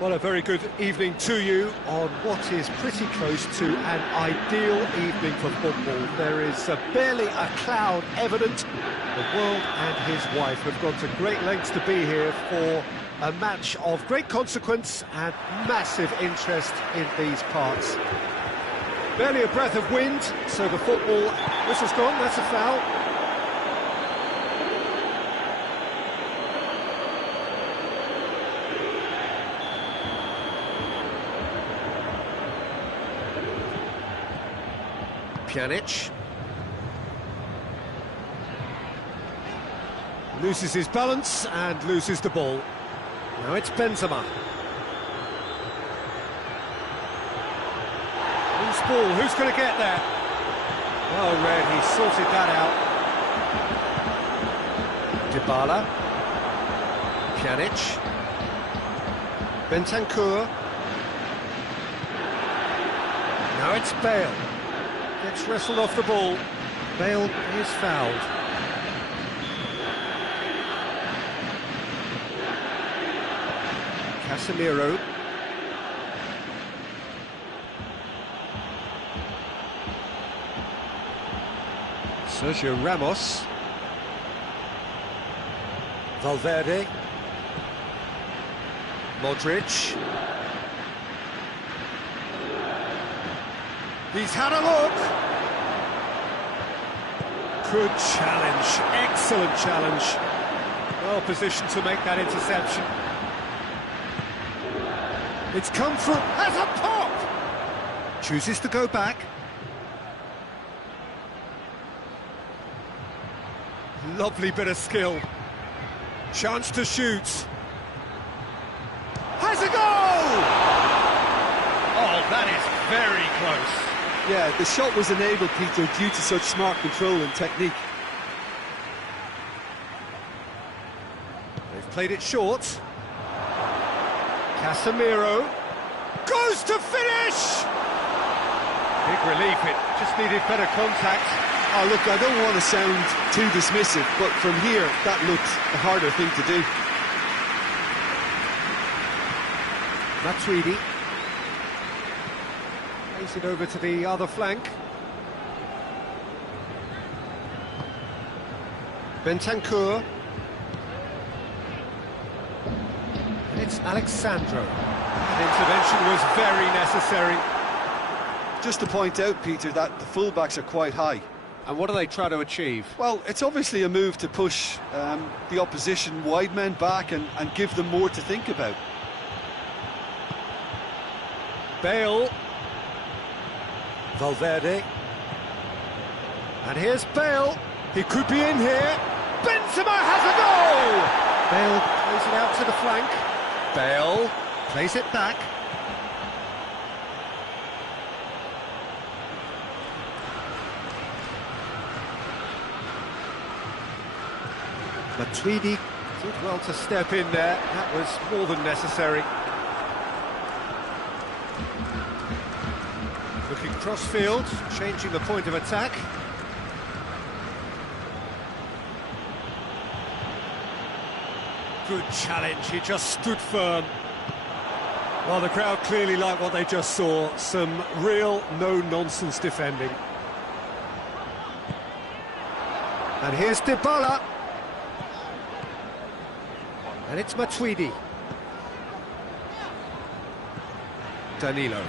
Well, a very good evening to you on what is pretty close to an ideal evening for football. There is barely a cloud evident. The world and his wife have gone to great lengths to be here for a match of great consequence and massive interest in these parts. Barely a breath of wind, so the football whistle's gone, that's a foul. Pjanic loses his balance and loses the ball. Now it's Benzema. Loose ball, who's going to get there? Well read, he sorted that out. Dybala. Pjanic. Bentancur. Now it's Bale. Gets wrestled off the ball. Bale is fouled. Casemiro. Sergio Ramos. Valverde. Modric. He's had a look. Good challenge, excellent challenge. Well positioned to make that interception. It's come through, has a pop! Chooses to go back. Lovely bit of skill. Chance to shoot. Has a goal! Oh, that is very close. Yeah, the shot was enabled, Peter, due to such smart control and technique. They've played it short. Casemiro goes to finish! Big relief, it just needed better contact. Oh, look, I don't want to sound too dismissive, but from here, that looked the harder thing to do. Matuidi. Plays it over to the other flank. Bentancur. And it's Alexandro. That intervention was very necessary. Just to point out, Peter, that the fullbacks are quite high. And what do they try to achieve? Well, it's obviously a move to push the opposition wide men back and give them more to think about. Bale. Valverde. And here's Bale. He could be in here. Benzema has a goal! Bale plays it out to the flank. Bale plays it back. Matuidi did well to step in there. That was more than necessary. Looking cross-field, changing the point of attack. Good challenge, he just stood firm. Well, the crowd clearly liked what they just saw. Some real no-nonsense defending. And here's Dybala. And it's Matuidi. Danilo.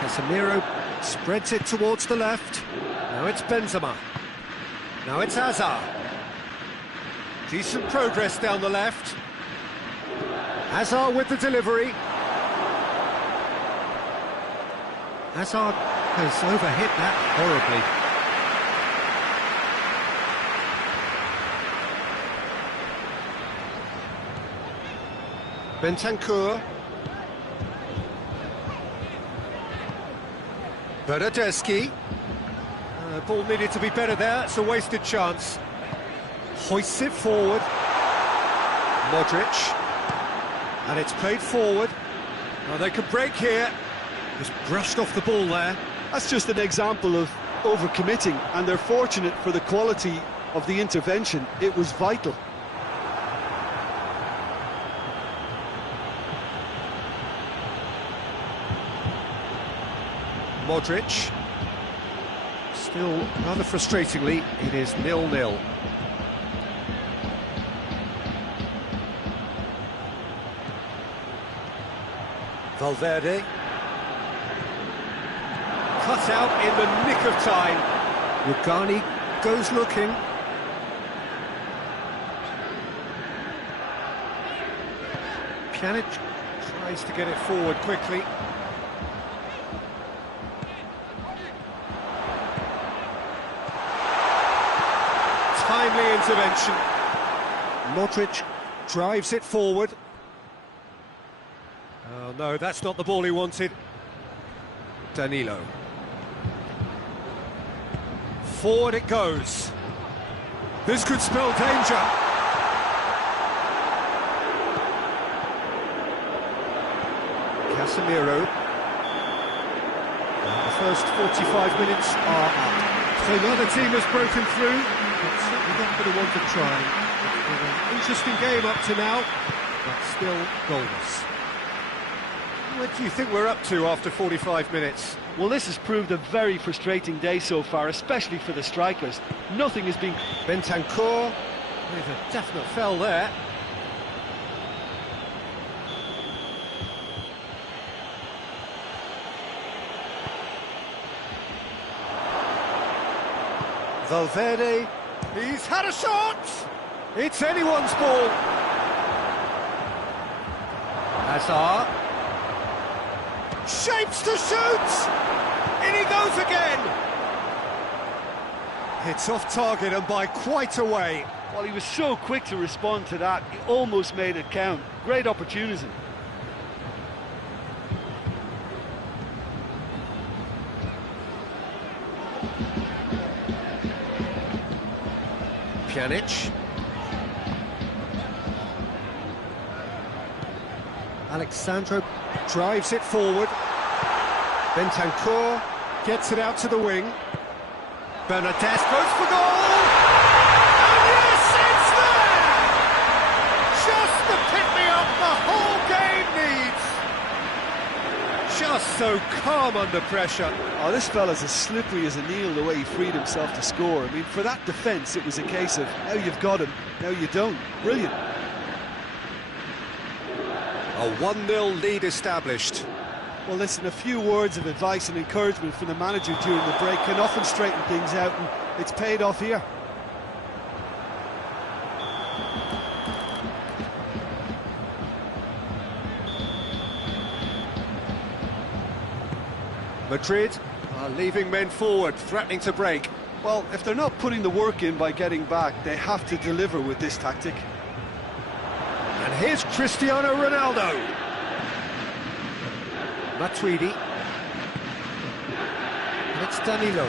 Casemiro spreads it towards the left. Now it's Benzema. Now it's Hazard. Decent progress down the left. Hazard with the delivery. Hazard has overhit that horribly. Bentancur. Bernardeschi. Ball needed to be better there, it's a wasted chance. Hoists it forward. Modric. And it's played forward. Now they can break here. Just brushed off the ball there. That's just an example of overcommitting, and they're fortunate for the quality of the intervention. It was vital. Modric. Still, rather frustratingly, it is 0-0. Valverde. Cut out in the nick of time. Rugani goes looking. Pjanic tries to get it forward quickly. Timely intervention. Modric drives it forward. Oh no, that's not the ball he wanted. Danilo. Forward it goes. This could spell danger. Casemiro. And the first 45 minutes are up. So another team has broken through. It's certainly not going to want to try. It's been an interesting game up to now, but still goalless. What do you think we're up to after 45 minutes? Well, this has proved a very frustrating day so far, especially for the strikers. Nothing has been... Bentancur with a definite foul there. Valverde, he's had a shot! It's anyone's ball. Hazard. Shapes to shoot! In he goes again! It's off target and by quite a way. Well, he was so quick to respond to that, he almost made it count. Great opportunity. Pjanic. Alexandro drives it forward. Bentancur gets it out to the wing. Bernadette goes for goal! And yes, it's there! Just the pick-me-up the whole game needs! Just so calm under pressure. Oh, this fella's as slippery as an eel the way he freed himself to score. I mean, for that defence, it was a case of, now you've got him, now you don't. Brilliant. A 1-0 lead established. Well, listen, a few words of advice and encouragement from the manager during the break can often straighten things out, and it's paid off here. Madrid are leaving men forward, threatening to break. Well, if they're not putting the work in by getting back, they have to deliver with this tactic. And here's Cristiano Ronaldo. Matuidi. And it's Danilo.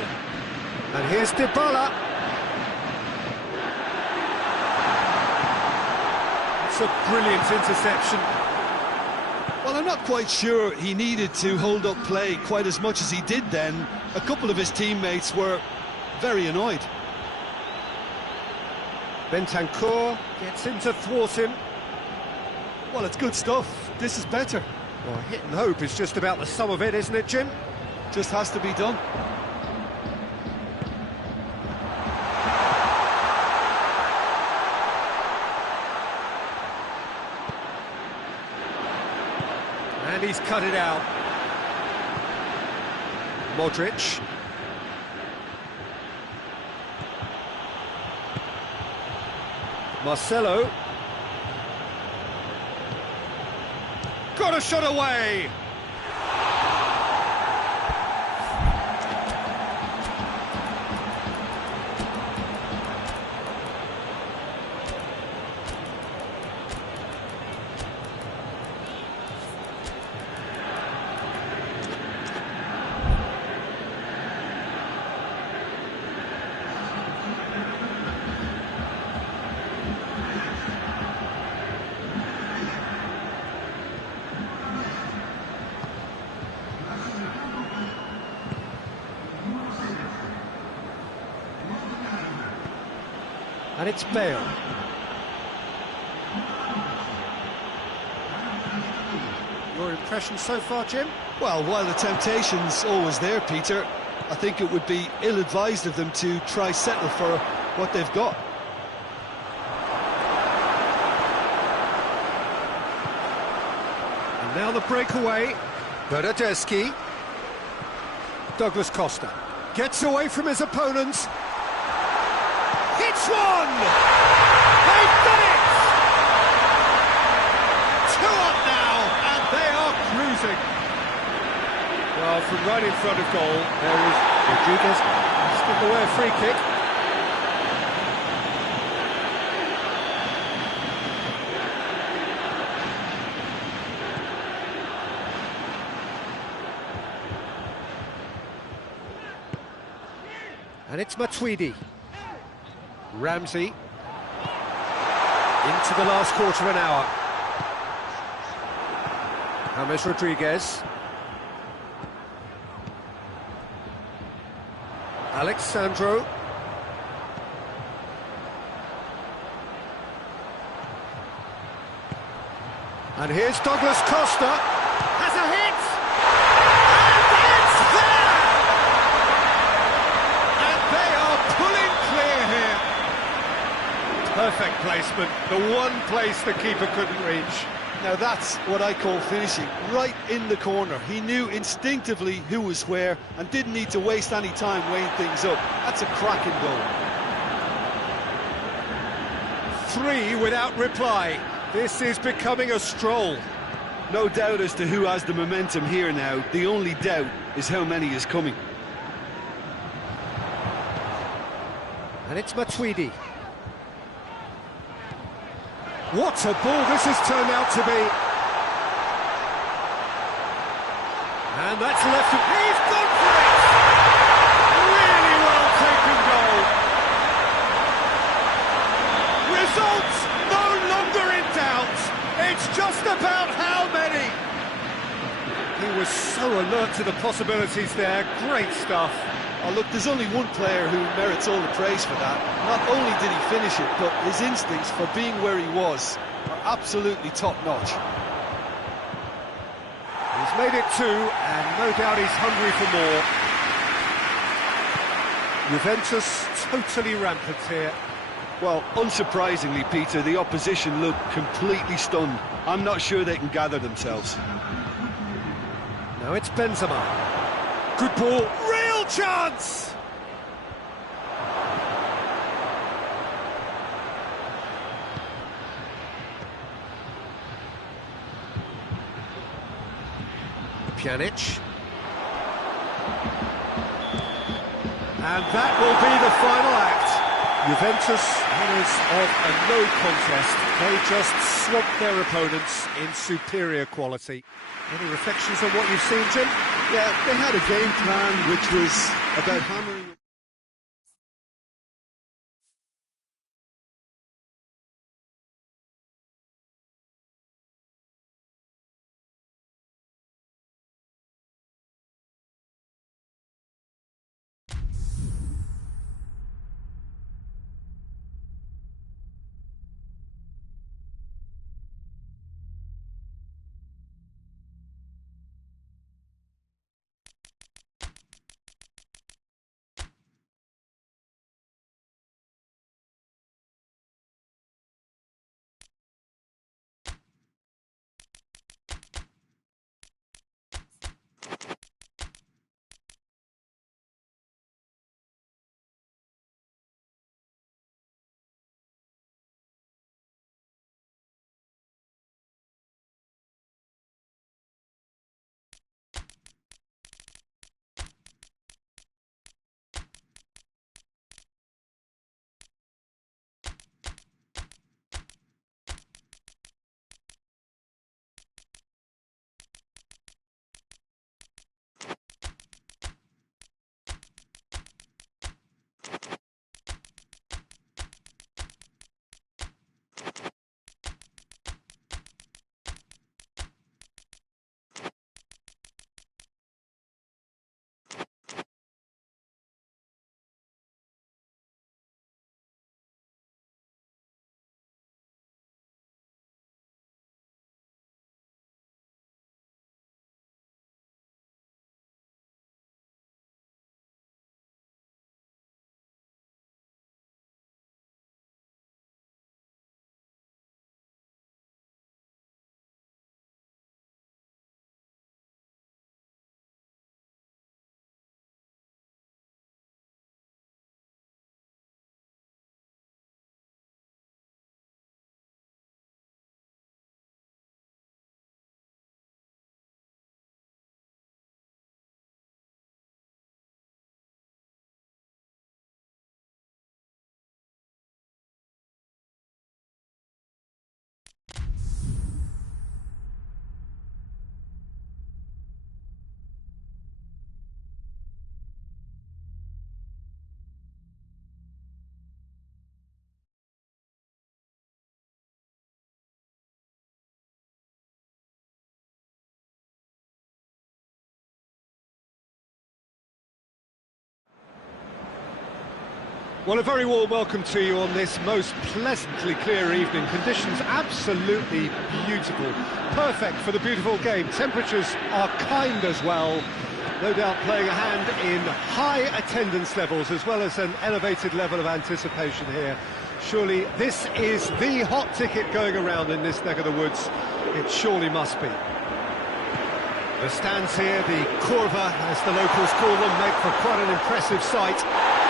And here's Dybala. It's a brilliant interception. Well, I'm not quite sure he needed to hold up play quite as much as he did then. A couple of his teammates were very annoyed. Bentancur gets in to thwart him. Well, it's good stuff. This is better. Well, hit and hope is just about the sum of it, isn't it, Jim? Just has to be done. And he's cut it out. Modric. Marcelo. Got a shot away! it's Bale. Your impression so far, Jim? Well, while the temptation's always there, Peter, I think it would be ill-advised of them to try settle for what they've got. And now the breakaway. Bernardeschi. Douglas Costa gets away from his opponents. Hits one! They've done it! 2 up now, and they are cruising. Well, from right in front of goal, there is Rodriguez. He's given away a free kick. And it's Matuidi. Ramsey. Into the last quarter of an hour. James Rodriguez. Alexandro. And here's Douglas Costa. Has a hit! And it's there! And they are pulling clear here. Perfect placement. The one place the keeper couldn't reach. Now that's what I call finishing, right in the corner. He knew instinctively who was where and didn't need to waste any time weighing things up. That's a cracking goal. 3 without reply. This is becoming a stroll. No doubt as to who has the momentum here now. The only doubt is how many is coming. And it's Matuidi. What a ball this has turned out to be. And that's left. He's gone for it! Really well taken goal. Results no longer in doubt. It's just about how many. He was so alert to the possibilities there. Great stuff. Oh, look, there's only one player who merits all the praise for that. Not only did he finish it, but his instincts for being where he was are absolutely top-notch. He's made it 2, and no doubt he's hungry for more. Juventus totally rampant here. Well, unsurprisingly, Peter, the opposition look completely stunned. I'm not sure they can gather themselves. Now it's Benzema. Good ball. Real chance! Pjanic. And that will be the final act. Juventus, winners of a no contest. They just swamped their opponents in superior quality. Any reflections on what you've seen, Jim? Yeah, they had a game plan which was about hammering... Well, a very warm welcome to you on this most pleasantly clear evening. Conditions absolutely beautiful. Perfect for the beautiful game. Temperatures are kind as well. No doubt playing a hand in high attendance levels as well as an elevated level of anticipation here. Surely this is the hot ticket going around in this neck of the woods. It surely must be. The stands here, the curva, as the locals call them, make for quite an impressive sight,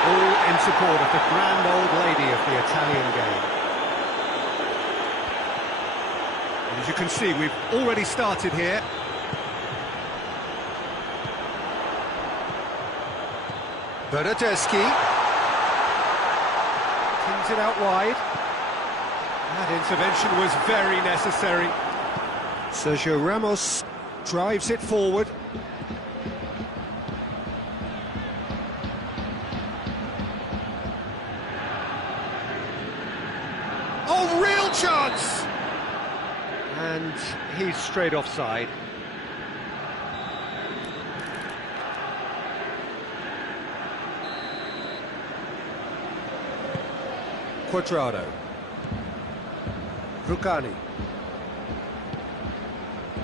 all in support of the grand old lady of the Italian game. And as you can see, we've already started here. Bernardeschi pins it out wide. That intervention was very necessary. Sergio Ramos drives it forward. Oh, real chance! And he's straight offside. Quadrado. Rucani.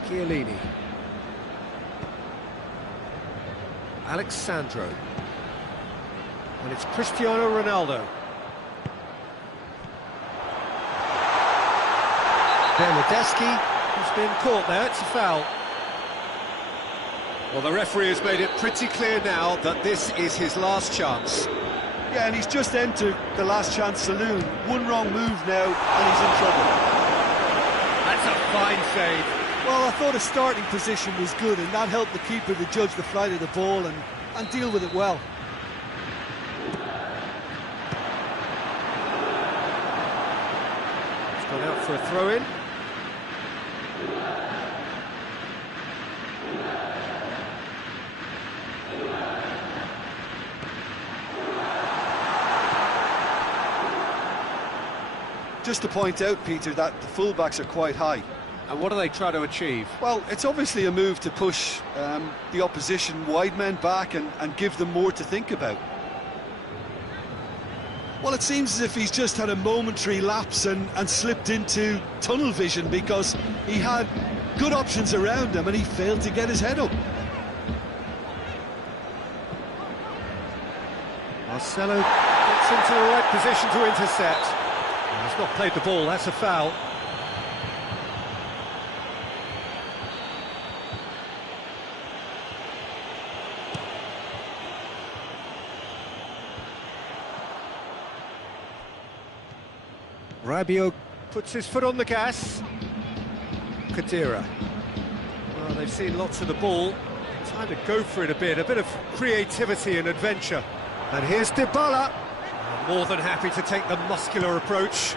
Chiellini. Alexandro. And it's Cristiano Ronaldo. Bernardeschi has been caught there, it's a foul. Well, the referee has made it pretty clear now that this is his last chance. Yeah, and he's just entered the last chance saloon. One wrong move now, and he's in trouble. That's a fine save. Well, I thought his starting position was good, and that helped the keeper to judge the flight of the ball and deal with it well. It's gone out for a throw-in. Just to point out, Peter, that the fullbacks are quite high. And what do they try to achieve? Well, it's obviously a move to push the opposition wide men back and give them more to think about. Well, it seems as if he's just had a momentary lapse and slipped into tunnel vision because he had good options around him and he failed to get his head up. Marcelo gets into the right position to intercept. He's not played the ball, that's a foul. Rabiot puts his foot on the gas. Khedira. Well, they've seen lots of the ball. Time to go for it a bit of creativity and adventure. And here's Dybala. More than happy to take the muscular approach.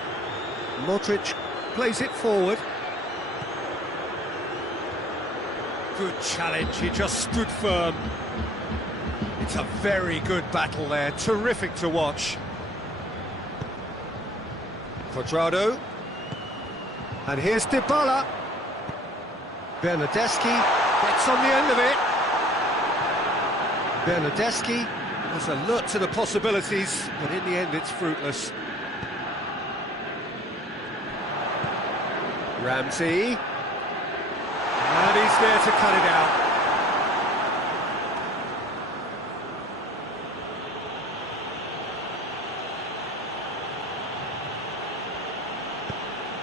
Modric plays it forward. Good challenge, he just stood firm. It's a very good battle there, terrific to watch. Quadrado. And here's Dybala. Bernardeschi gets on the end of it. Bernardeschi was alert to the possibilities, but in the end it's fruitless. Ramsey. And he's there to cut it out.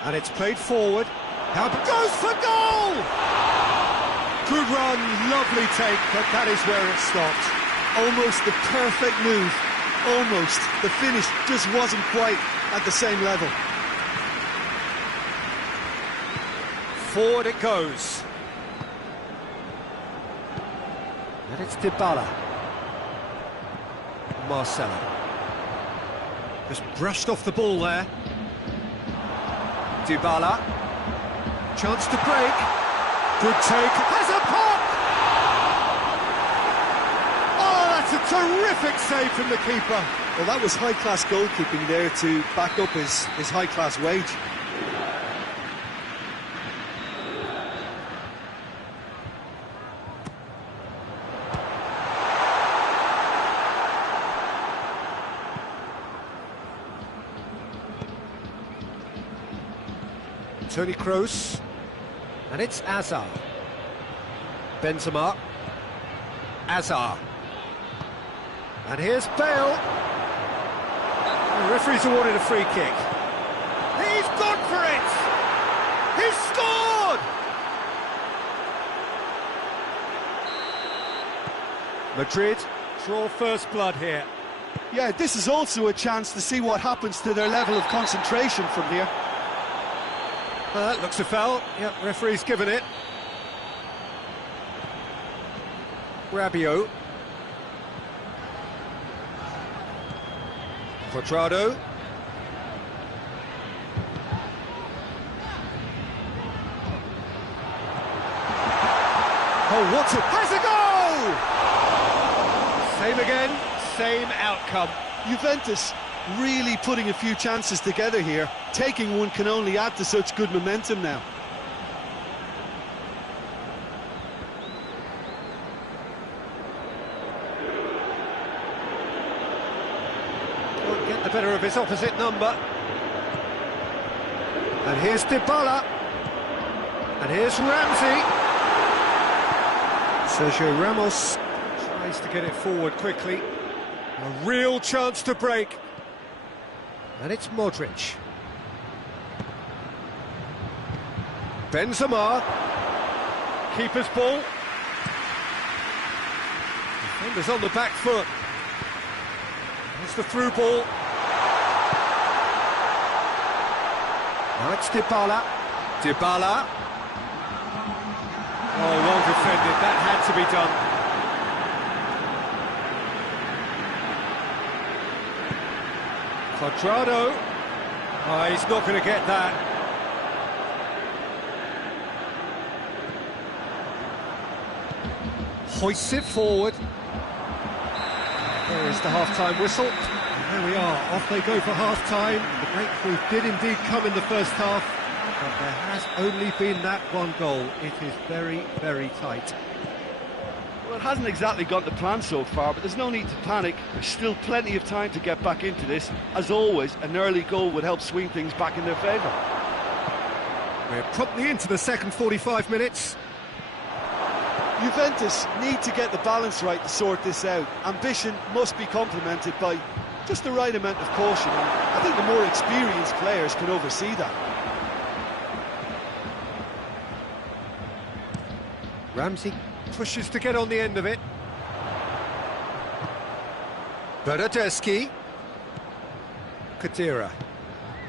And it's played forward. Now it goes for goal! Good run, lovely take, but that is where it stopped. Almost the perfect move. Almost. The finish just wasn't quite at the same level. Forward it goes. And it's Dybala. Marcelo. Just brushed off the ball there. Dybala. Chance to break. Good take. Has a pop! Oh, that's a terrific save from the keeper. Well, that was high-class goalkeeping there to back up his high-class wage. Toni Kroos. And it's Azar. Benzema. Azar. And here's Bale. The referee's awarded a free kick. He's gone for it! He's scored! Madrid draw first blood here. Yeah, this is also a chance to see what happens to their level of concentration from here. That looks a foul. Yep, referee's given it. Rabiot. Quadrado. Oh, what a... Has a goal! Same again, same outcome. Juventus really putting a few chances together here. Taking one can only add to such good momentum now. Won't get the better of his opposite number. And here's Dybala. And here's Ramsey. Sergio Ramos tries to get it forward quickly. A real chance to break. And it's Modric. Benzema. Keeper's ball. Defender's on the back foot. There's the through ball. Now it's Dybala. Dybala. Oh, well defended. That had to be done. Quadrado. Oh, he's not going to get that. Hoists it forward. There is the half-time whistle. And there we are, off they go for half-time. The breakthrough did indeed come in the first half, but there has only been that one goal. It is very, very tight. Well, it hasn't exactly gone to plan so far, but there's no need to panic. There's still plenty of time to get back into this. As always, an early goal would help swing things back in their favour. We're promptly into the second 45 minutes. Juventus need to get the balance right to sort this out. Ambition must be complemented by just the right amount of caution, and I think the more experienced players can oversee that. Ramsey pushes to get on the end of it. Bernardeschi. Khedira.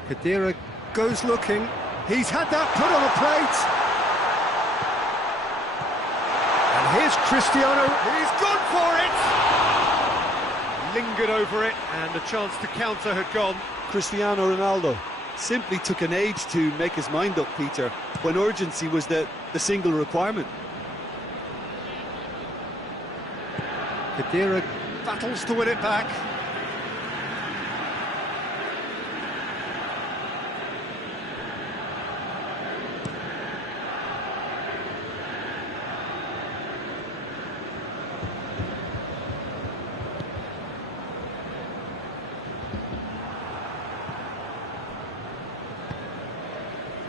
Khedira goes looking. He's had that put on a plate. And here's Cristiano. He's gone for it. Lingered over it, and the chance to counter had gone. Cristiano Ronaldo simply took an age to make his mind up, Peter, when urgency was the single requirement. Khedira battles to win it back.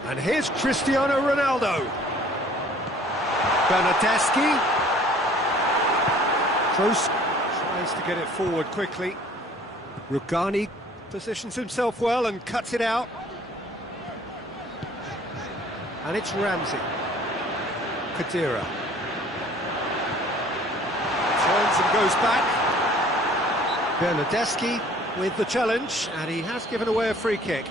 And here's Cristiano Ronaldo. Bernardeschi. Kroos tries to get it forward quickly. Rugani positions himself well and cuts it out. And it's Ramsey. Khedira. Turns and goes back. Bernardeschi with the challenge, and he has given away a free kick.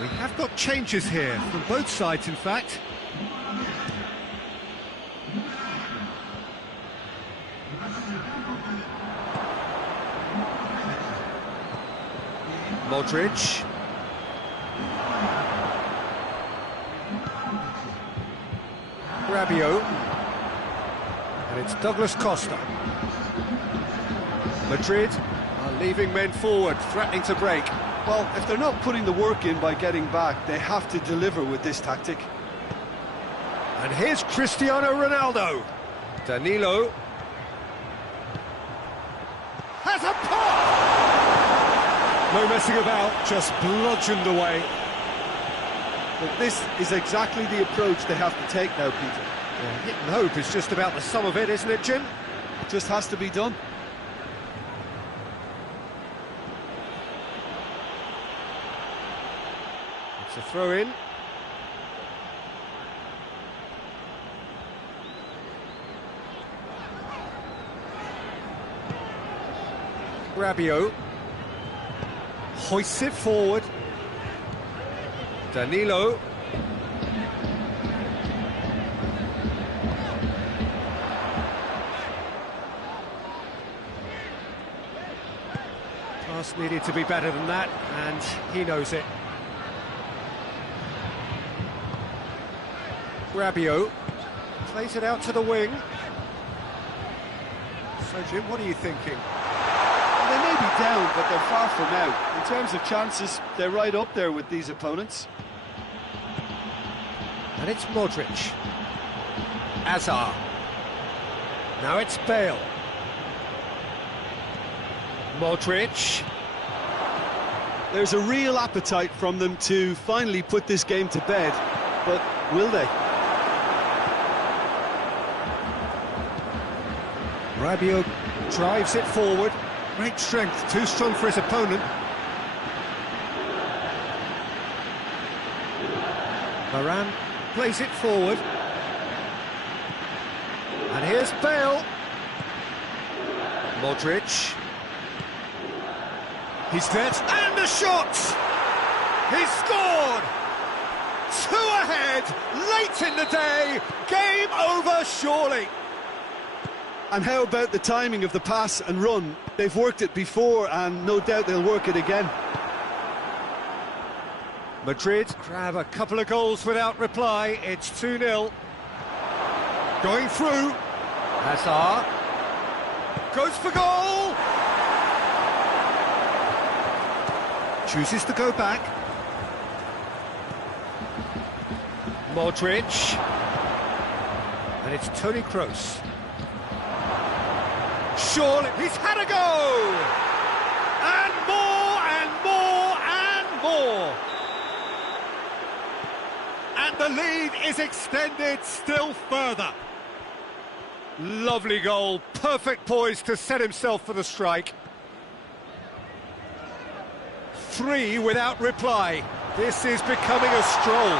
We have got changes here, from both sides in fact. Modric. Rabiot. And it's Douglas Costa. Madrid are leaving men forward, threatening to break. Well, if they're not putting the work in by getting back, they have to deliver with this tactic. And here's Cristiano Ronaldo. Danilo has a pop! No messing about, just bludgeoned away. But this is exactly the approach they have to take now, Peter. Yeah, hit and hope is just about the sum of it, isn't it, Jim? It just has to be done. It's a throw-in. Rabiot hoists it forward. Danilo. Pass needed to be better than that, and he knows it. Rabiot plays it out to the wing. So, Jim, what are you thinking? They may be down, but they're far from out. In terms of chances, they're right up there with these opponents. And it's Modric. Azar. Now it's Bale. Modric. There's a real appetite from them to finally put this game to bed, but will they? Rabiot drives it forward. Great strength, too strong for his opponent. Varane plays it forward. And here's Bale. Modric. He's there, and the shot! He's scored! 2 ahead, late in the day, game over surely. And how about the timing of the pass and run? They've worked it before, and no doubt they'll work it again. Madrid grab a couple of goals without reply. It's 2-0. Going through. Hazard goes for goal. Chooses to go back. Modric. And it's Toni Kroos. Surely, he's had a go! And more, and more, and more! And the lead is extended still further. Lovely goal, perfect poise to set himself for the strike. 3 without reply. This is becoming a stroll.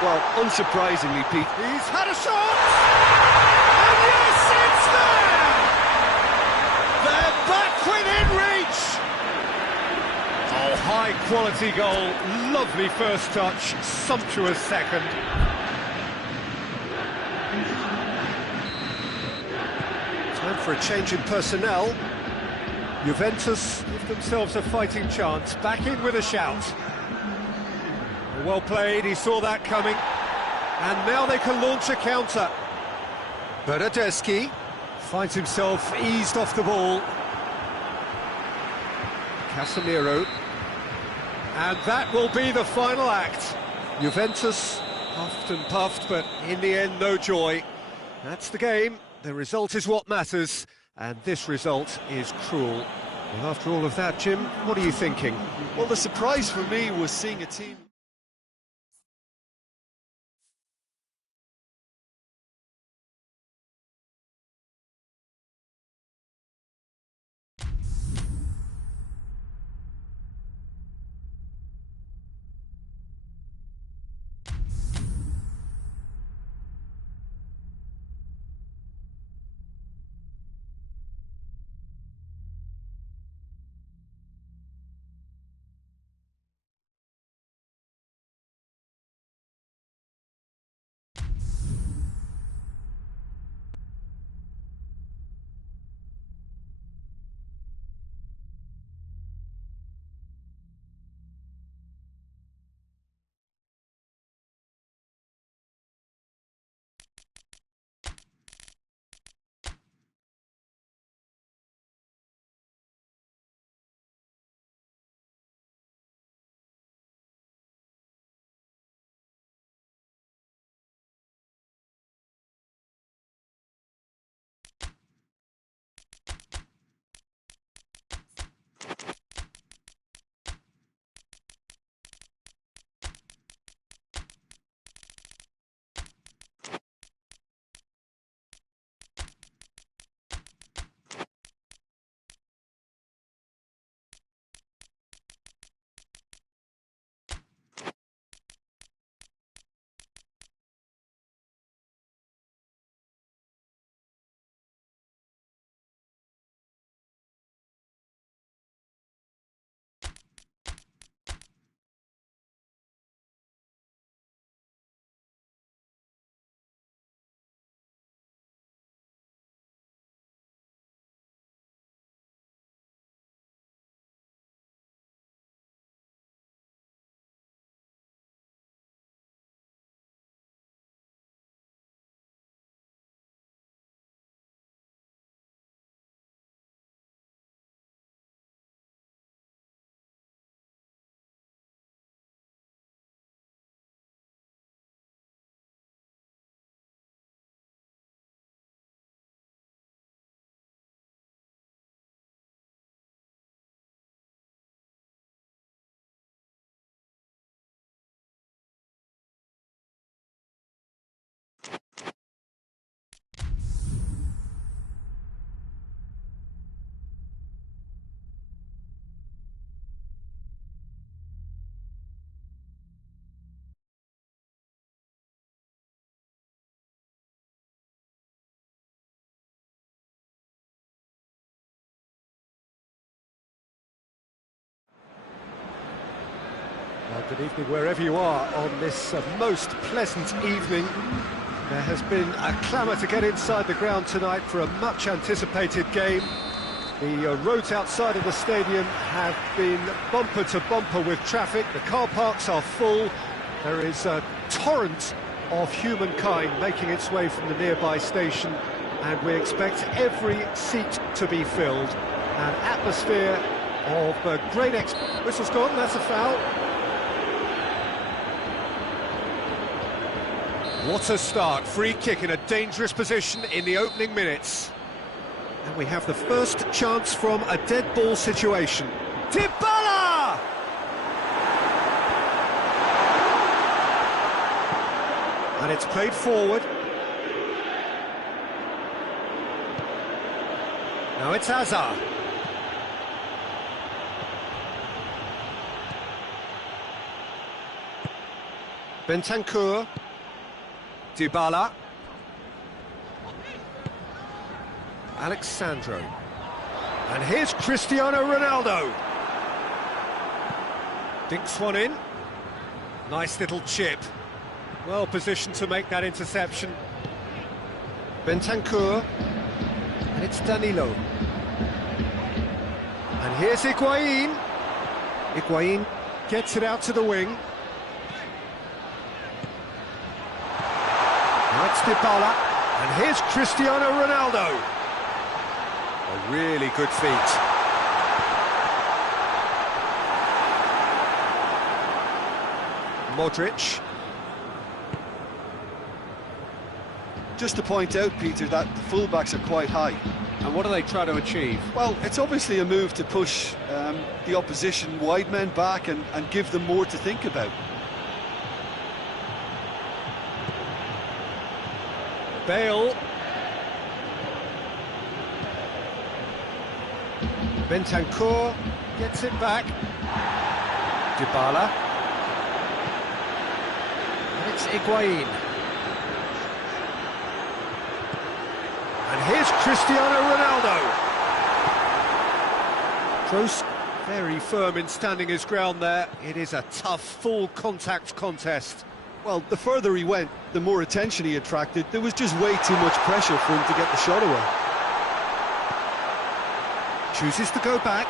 Well, unsurprisingly, Pete. He's had a shot! And yes, it's there! They're back within reach! Oh, high-quality goal, lovely first touch, sumptuous second. Time for a change in personnel. Juventus give themselves a fighting chance, back in with a shout. Well played, he saw that coming. And now they can launch a counter. Bernardeschi finds himself eased off the ball. Casemiro. And that will be the final act. Juventus puffed and puffed, but in the end, no joy. That's the game. The result is what matters, and this result is cruel. Well, after all of that, Jim, what are you thinking? Well, the surprise for me was seeing a team... Good evening wherever you are on this most pleasant evening. There has been a clamour to get inside the ground tonight for a much anticipated game. The roads outside of the stadium have been bumper to bumper with traffic. The car parks are full. There is a torrent of humankind making its way from the nearby station, and we expect every seat to be filled. An atmosphere of great Whistle's gone, that's a foul. What a start, free kick in a dangerous position in the opening minutes. And we have the first chance from a dead ball situation. Dybala! And it's played forward. Now it's Hazard. Bentancur. Dybala. Alexandro. And here's Cristiano Ronaldo. Dinks one in. Nice little chip. Well positioned to make that interception. Bentancur. And it's Danilo. And here's Higuain. Higuain gets it out to the wing. Now it's Dybala. And here's Cristiano Ronaldo. A really good feat. Modric. Just to point out, Peter, that the fullbacks are quite high. And what do they try to achieve? Well, it's obviously a move to push the opposition wide men back and give them more to think about. Bale. Bentancur gets it back. Dybala. And it's Higuain. And here's Cristiano Ronaldo. Kroos very firm in standing his ground there. It is a tough, full contact contest. Well, the further he went, the more attention he attracted. There was just way too much pressure for him to get the shot away. Chooses to go back.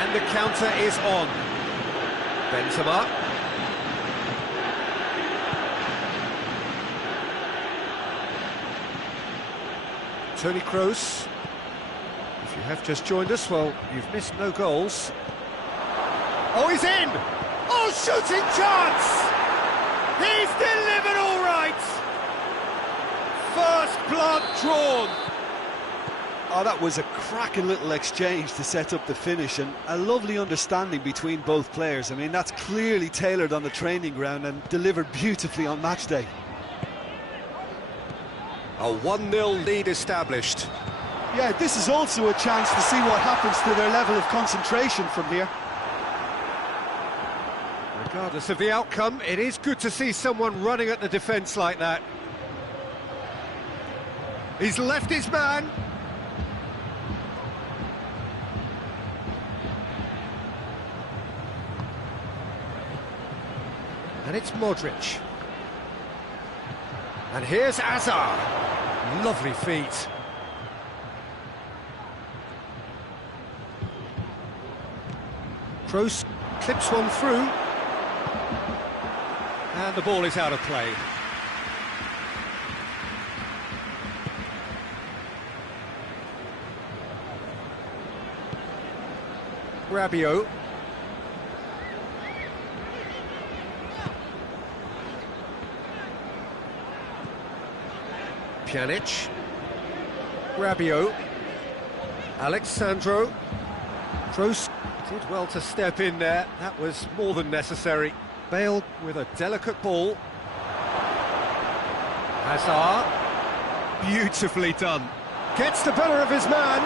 And the counter is on. Benzema. Toni Kroos. If you have just joined us, well, you've missed no goals. Oh, he's in! Oh, shooting chance! He's delivered all right! First blood drawn. Oh, that was a cracking little exchange to set up the finish, and a lovely understanding between both players. I mean, that's clearly tailored on the training ground and delivered beautifully on match day. A 1-0 lead established. Yeah, this is also a chance to see what happens to their level of concentration from here. Regardless of the outcome, it is good to see someone running at the defence like that. He's left his man. And it's Modric. And here's Hazard. Lovely feet. Kroos clips one through. And the ball is out of play. Rabiot. Pjanic. Rabiot. Alexandro. Kroos did well to step in there. That was more than necessary. Bale with a delicate ball. Hazard. Beautifully done. Gets the better of his man.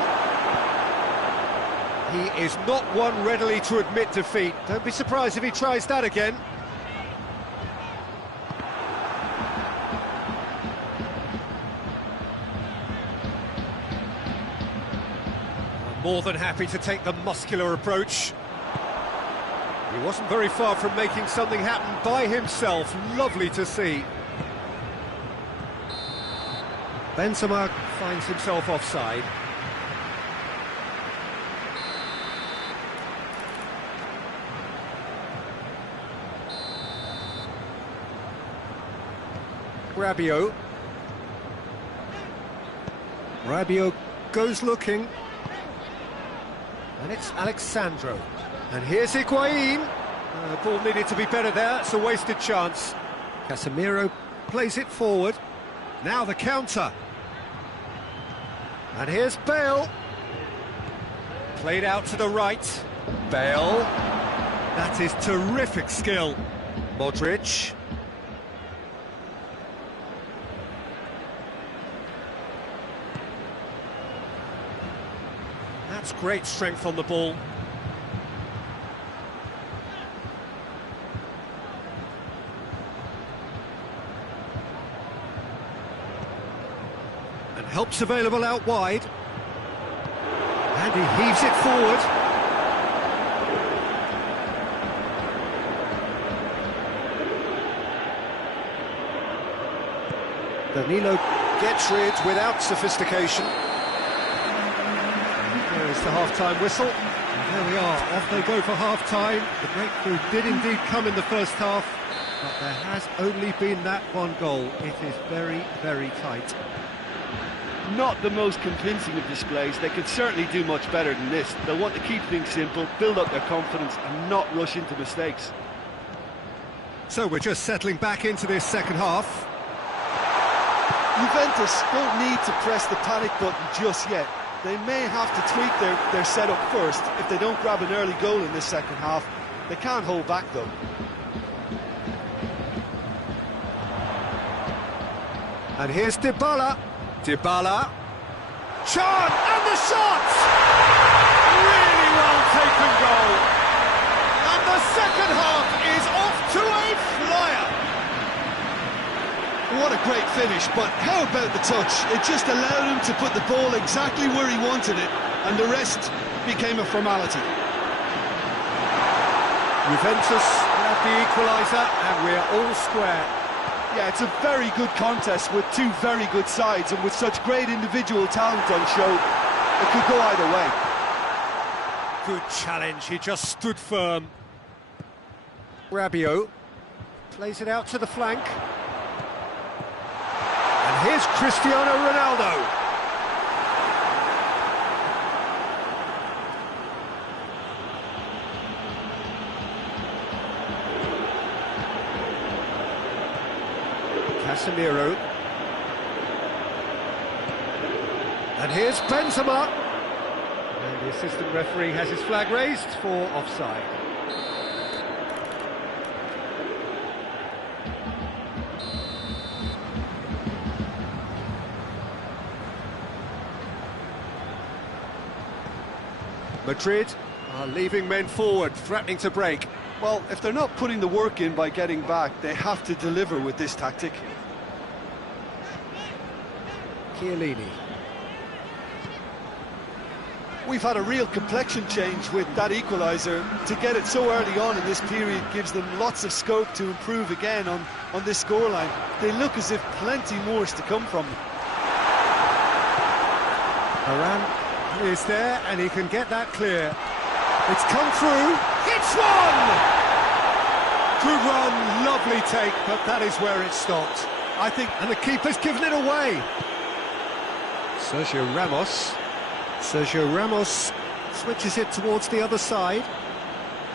He is not one readily to admit defeat. Don't be surprised if he tries that again. More than happy to take the muscular approach. He wasn't very far from making something happen by himself. Lovely to see. Benzema finds himself offside. Rabiot. Rabiot goes looking. And it's Alexandro. And here's Higuain. The ball needed to be better there. It's a wasted chance. Casemiro plays it forward. Now the counter. And here's Bale. Played out to the right. Bale. That is terrific skill. Modric. That's great strength on the ball. And help's available out wide. And he heaves it forward. Danilo gets rid without sophistication. There's the half-time whistle. And there we are, off they go for half-time. The breakthrough did indeed come in the first half, but there has only been that one goal. It is very, very tight. Not the most convincing of displays. They could certainly do much better than this. They'll want to keep things simple, build up their confidence and not rush into mistakes. So we're just settling back into this second half. Juventus don't need to press the panic button just yet. They may have to tweak their setup first if they don't grab an early goal in this second half. They can't hold back though. And here's Dybala. Dybala. Chan, and the shot! Really well taken goal. And the second half is off to a flyer. What a great finish, but how about the touch? It just allowed him to put the ball exactly where he wanted it, and the rest became a formality. Juventus have the equaliser, and we're all square. Yeah, it's a very good contest with two very good sides, and with such great individual talent on show, it could go either way. Good challenge, he just stood firm. Rabiot plays it out to the flank. And here's Cristiano Ronaldo. Casemiro. And here's Benzema. And the assistant referee has his flag raised for offside. Madrid are leaving men forward, threatening to break. Well, if they're not putting the work in by getting back, they have to deliver with this tactic. Chiellini. We've had a real complexion change with that equaliser. To get it so early on in this period gives them lots of scope to improve again on this scoreline. They look as if plenty more is to come from them. Varane is there, and he can get that clear. It's come through. It's one! Good run, lovely take, but that is where it stopped, I think, and the keeper's given it away. Sergio Ramos. Sergio Ramos switches it towards the other side.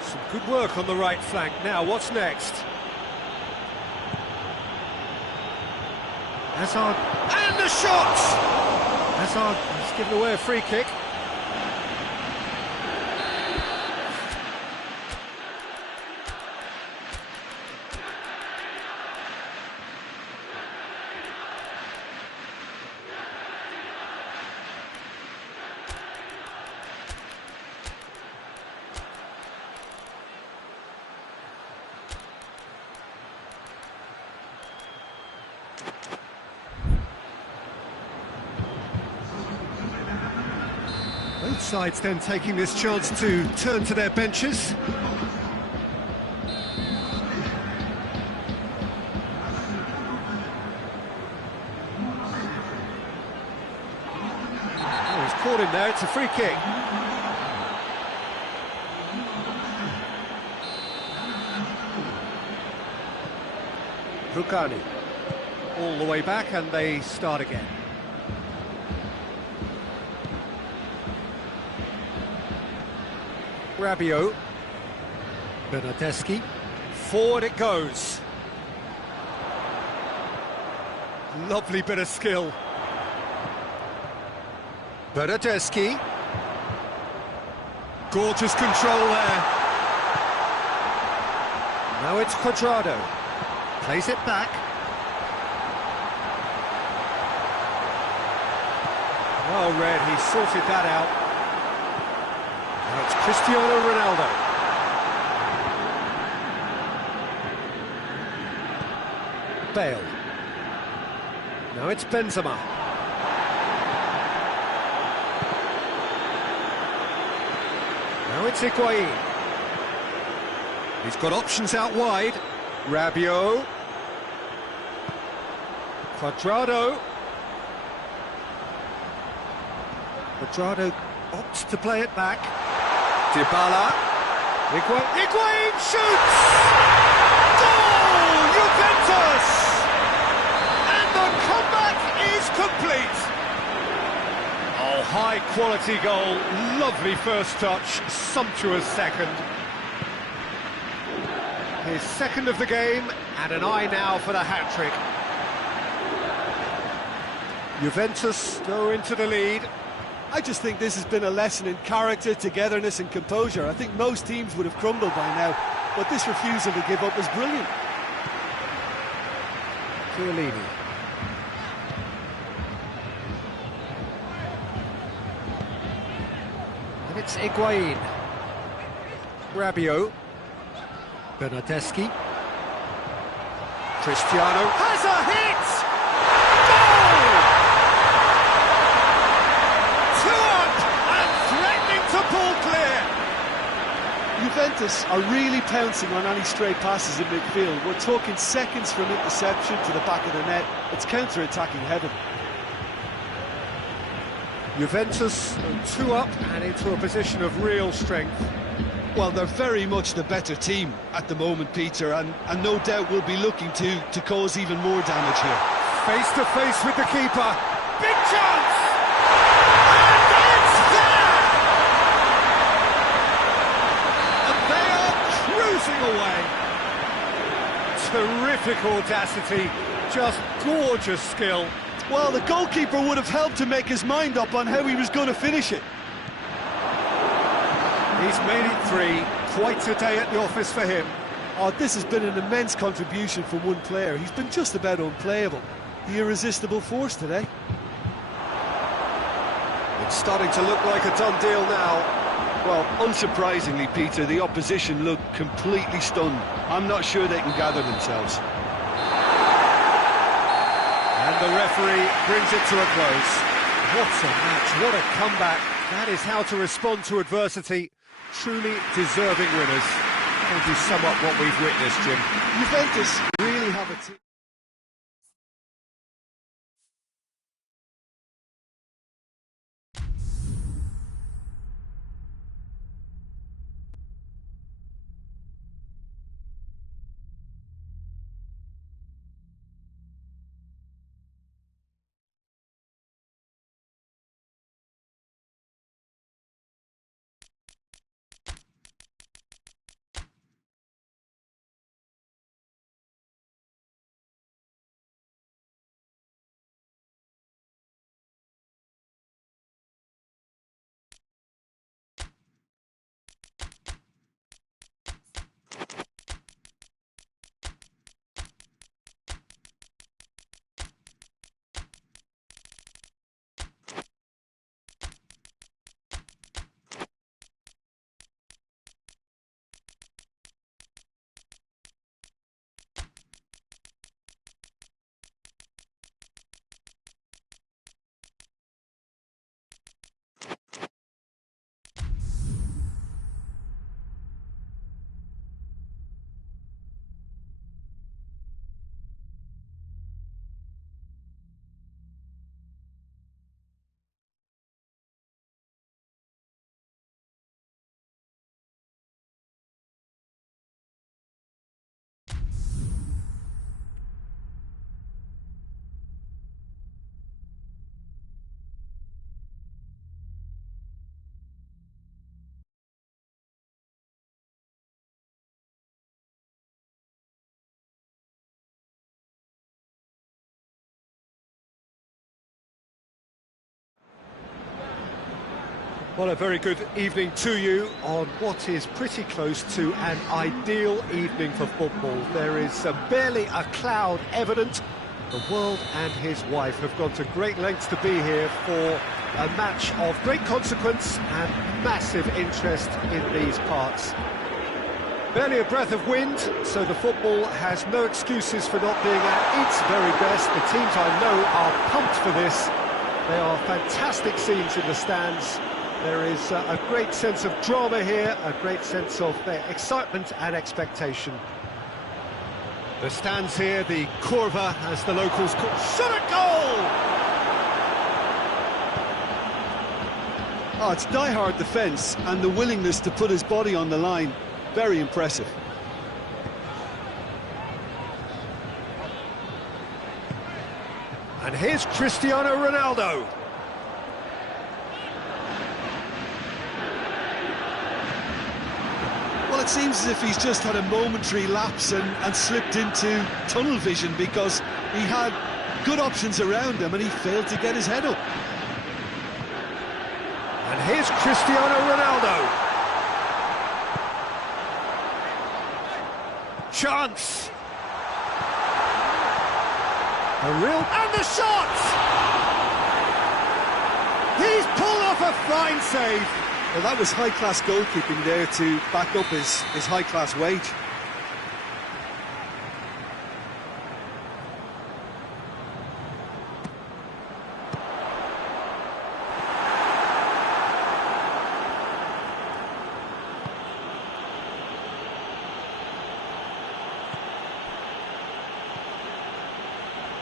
Some good work on the right flank. Now, what's next? Hazard. And the shot! Hazard has given away a free kick. sides then taking this chance to turn to their benches. Oh, he's caught him there, it's a free kick. Rukani. All the way back and they start again. Rabiot. Bernardeschi. Forward it goes. Lovely bit of skill. Bernardeschi. Gorgeous control there. Now it's Cuadrado. Plays it back. Well read, he sorted that out. Now it's Cristiano Ronaldo. Bale. Now it's Benzema. Now it's Higuain. He's got options out wide. Rabiot. Cuadrado. Cuadrado opts to play it back. Dybala. Higuain shoots! Goal! Juventus! And the comeback is complete! Oh, high-quality goal. Lovely first touch. Sumptuous second. His second of the game, and an eye now for the hat-trick. Juventus go into the lead. I just think this has been a lesson in character, togetherness and composure. I think most teams would have crumbled by now, but this refusal to give up was brilliant. Chiellini. And it's Higuain. Rabiot. Bernardeschi. Cristiano has a hit! Goal! 2 up and threatening to pull clear. Juventus are really pouncing on any stray passes in midfield. We're talking seconds from interception to the back of the net. It's counter-attacking heaven. Juventus 2 up and into a position of real strength. Well, they're very much the better team at the moment, Peter, and no doubt will be looking to cause even more damage here. Face to face with the keeper. Big chance! And it's there! And they are cruising away. Terrific audacity, just gorgeous skill. Well, the goalkeeper would have helped to make his mind up on how he was going to finish it. He's made it 3, quite a day at the office for him. Oh, this has been an immense contribution from one player. He's been just about unplayable. The irresistible force today. It's starting to look like a done deal now. Well, unsurprisingly, Peter, the opposition look completely stunned. I'm not sure they can gather themselves. And the referee brings it to a close. What a match, what a comeback. That is how to respond to adversity. Truly deserving winners. How do you sum up what we've witnessed, Jim? Juventus really have a team. Well, a very good evening to you on what is pretty close to an ideal evening for football. There is barely a cloud evident. The world and his wife have gone to great lengths to be here for a match of great consequence and massive interest in these parts. Barely a breath of wind, so the football has no excuses for not being at its very best. The teams I know are pumped for this. They are fantastic scenes in the stands. There is a great sense of drama here, a great sense of excitement and expectation. The stands here, the curva, as the locals call it. Shot at goal! Oh, it's die-hard defence and the willingness to put his body on the line. Very impressive. And here's Cristiano Ronaldo. Well, it seems as if he's just had a momentary lapse and slipped into tunnel vision, because he had good options around him and he failed to get his head up. And here's Cristiano Ronaldo. Chance. A real... And the shot! He's pulled off a fine save. Well, that was high-class goalkeeping there to back up his high-class wage.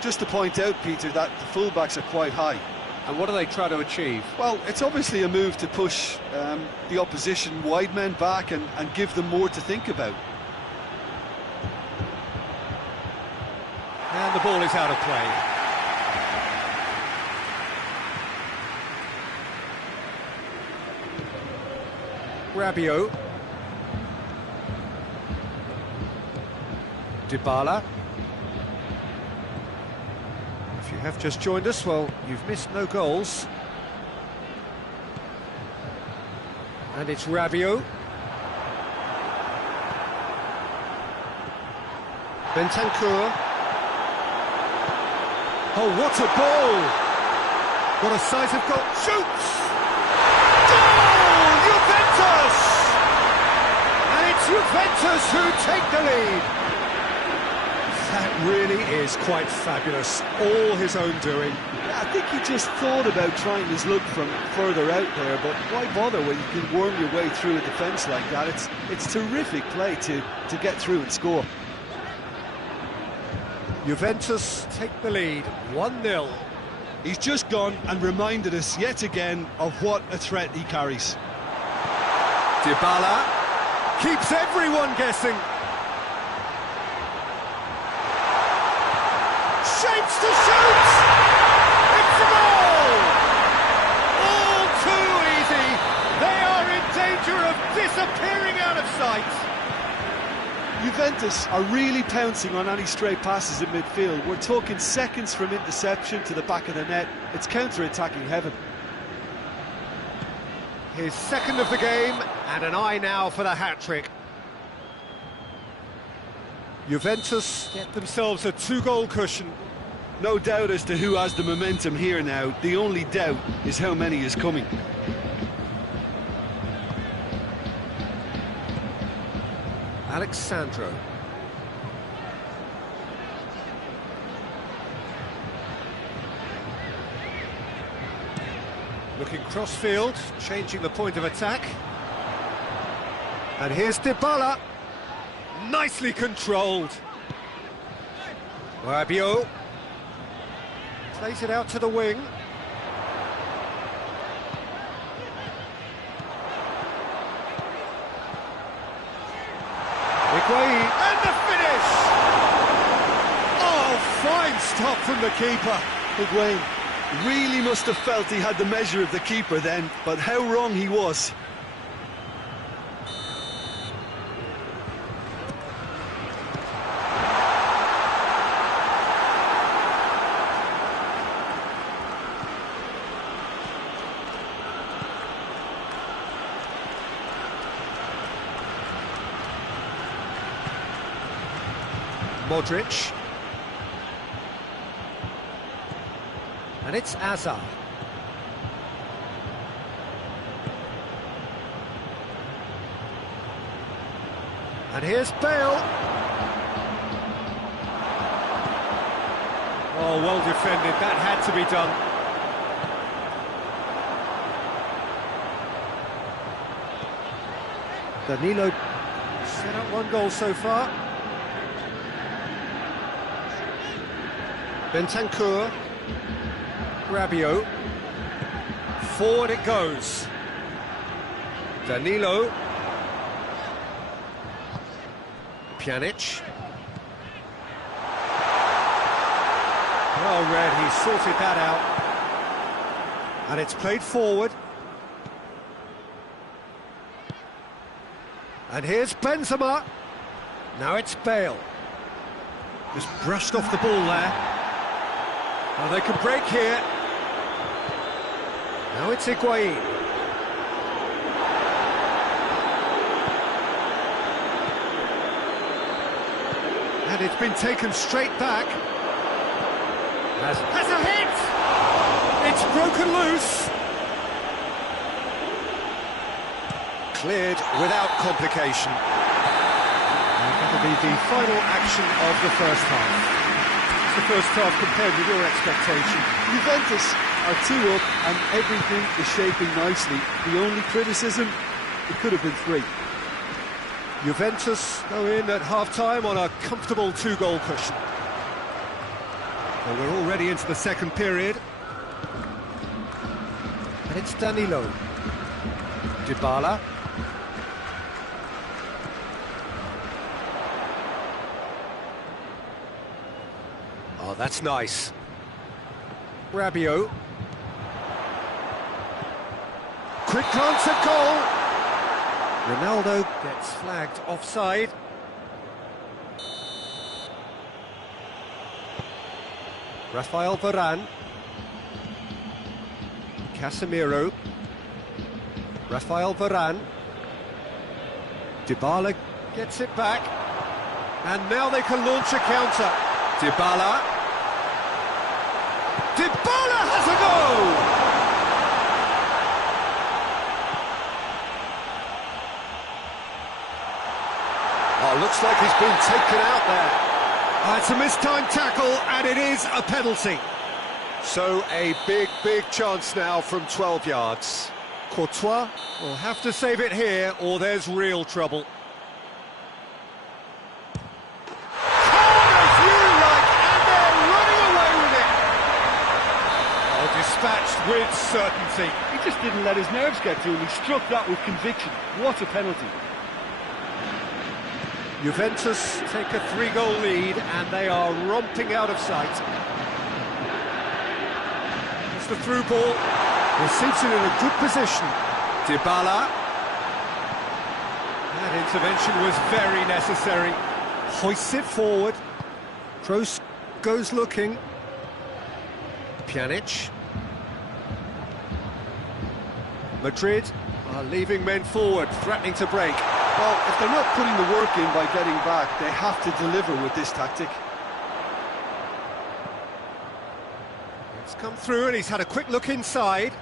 Just to point out, Peter, that the full-backs are quite high. And what do they try to achieve? Well, it's obviously a move to push the opposition wide men back and give them more to think about. And the ball is out of play. Rabiot. Dybala. If you have just joined us, well, you've missed no goals. And it's Rabiot. Bentancur. Oh, what a ball! What a sight of goal! Shoots! Goal! Juventus! And it's Juventus who take the lead. That really is quite fabulous. All his own doing. Yeah, I think he just thought about trying his luck from further out there, but why bother when you can worm your way through a defence like that? It's terrific play to get through and score. Juventus take the lead, 1-0. He's just gone and reminded us yet again of what a threat he carries. Dybala keeps everyone guessing. Shapes to shoot! It's a goal! All too easy. They are in danger of disappearing out of sight. Juventus are really pouncing on any stray passes in midfield. We're talking seconds from interception to the back of the net. It's counter-attacking heaven. His second of the game, and an eye now for the hat-trick. Juventus get themselves a 2-goal cushion. No doubt as to who has the momentum here now. The only doubt is how many is coming. Alexandro. Looking cross-field, changing the point of attack. And here's Dybala. Nicely controlled. Rabiot. Plays it out to the wing. Higuain, and the finish! Oh, fine stop from the keeper. Higuain really must have felt he had the measure of the keeper then, but how wrong he was. Modric. And it's Hazard. And here's Bale. Oh, well defended. That had to be done. Danilo set up one goal so far. Bentancur. Rabiot. Forward it goes. Danilo. Pjanic. Well read, he sorted that out. And it's played forward. And here's Benzema. Now it's Bale. Just brushed off the ball there. Oh, they can break here. Now it's Higuain. And it's been taken straight back. Has a hit! It's broken loose. Cleared without complication. And that'll be the final action of the first half. It's the first half compared with your expectation. Juventus are 2 up and everything is shaping nicely. The only criticism, it could have been 3. Juventus go in at half-time on a comfortable 2-goal cushion. Well, we're already into the second period. And it's Danilo. Dybala. Oh, that's nice. Rabiot. Quick glance at goal. Ronaldo gets flagged offside. Rafael Varane. Casemiro. Rafael Varane. Dybala gets it back. And now they can launch a counter. Dybala. Dybala has a goal! Oh, looks like he's been taken out there. It's a mistimed tackle, and it is a penalty. So a big chance now from 12 yards. Courtois will have to save it here, or there's real trouble. Corner view, and they're running away with it. Oh, dispatched with certainty. He just didn't let his nerves get to him. He struck that with conviction. What a penalty. Juventus take a 3-goal lead and they are romping out of sight. It's the through ball. Well, Simpson in a good position. Dybala. That intervention was very necessary. Hoists it forward. Kroos goes looking. Pjanic. Madrid are leaving men forward, threatening to break. Well, if they're not putting the work in by getting back, they have to deliver with this tactic. It's come through and he's had a quick look inside.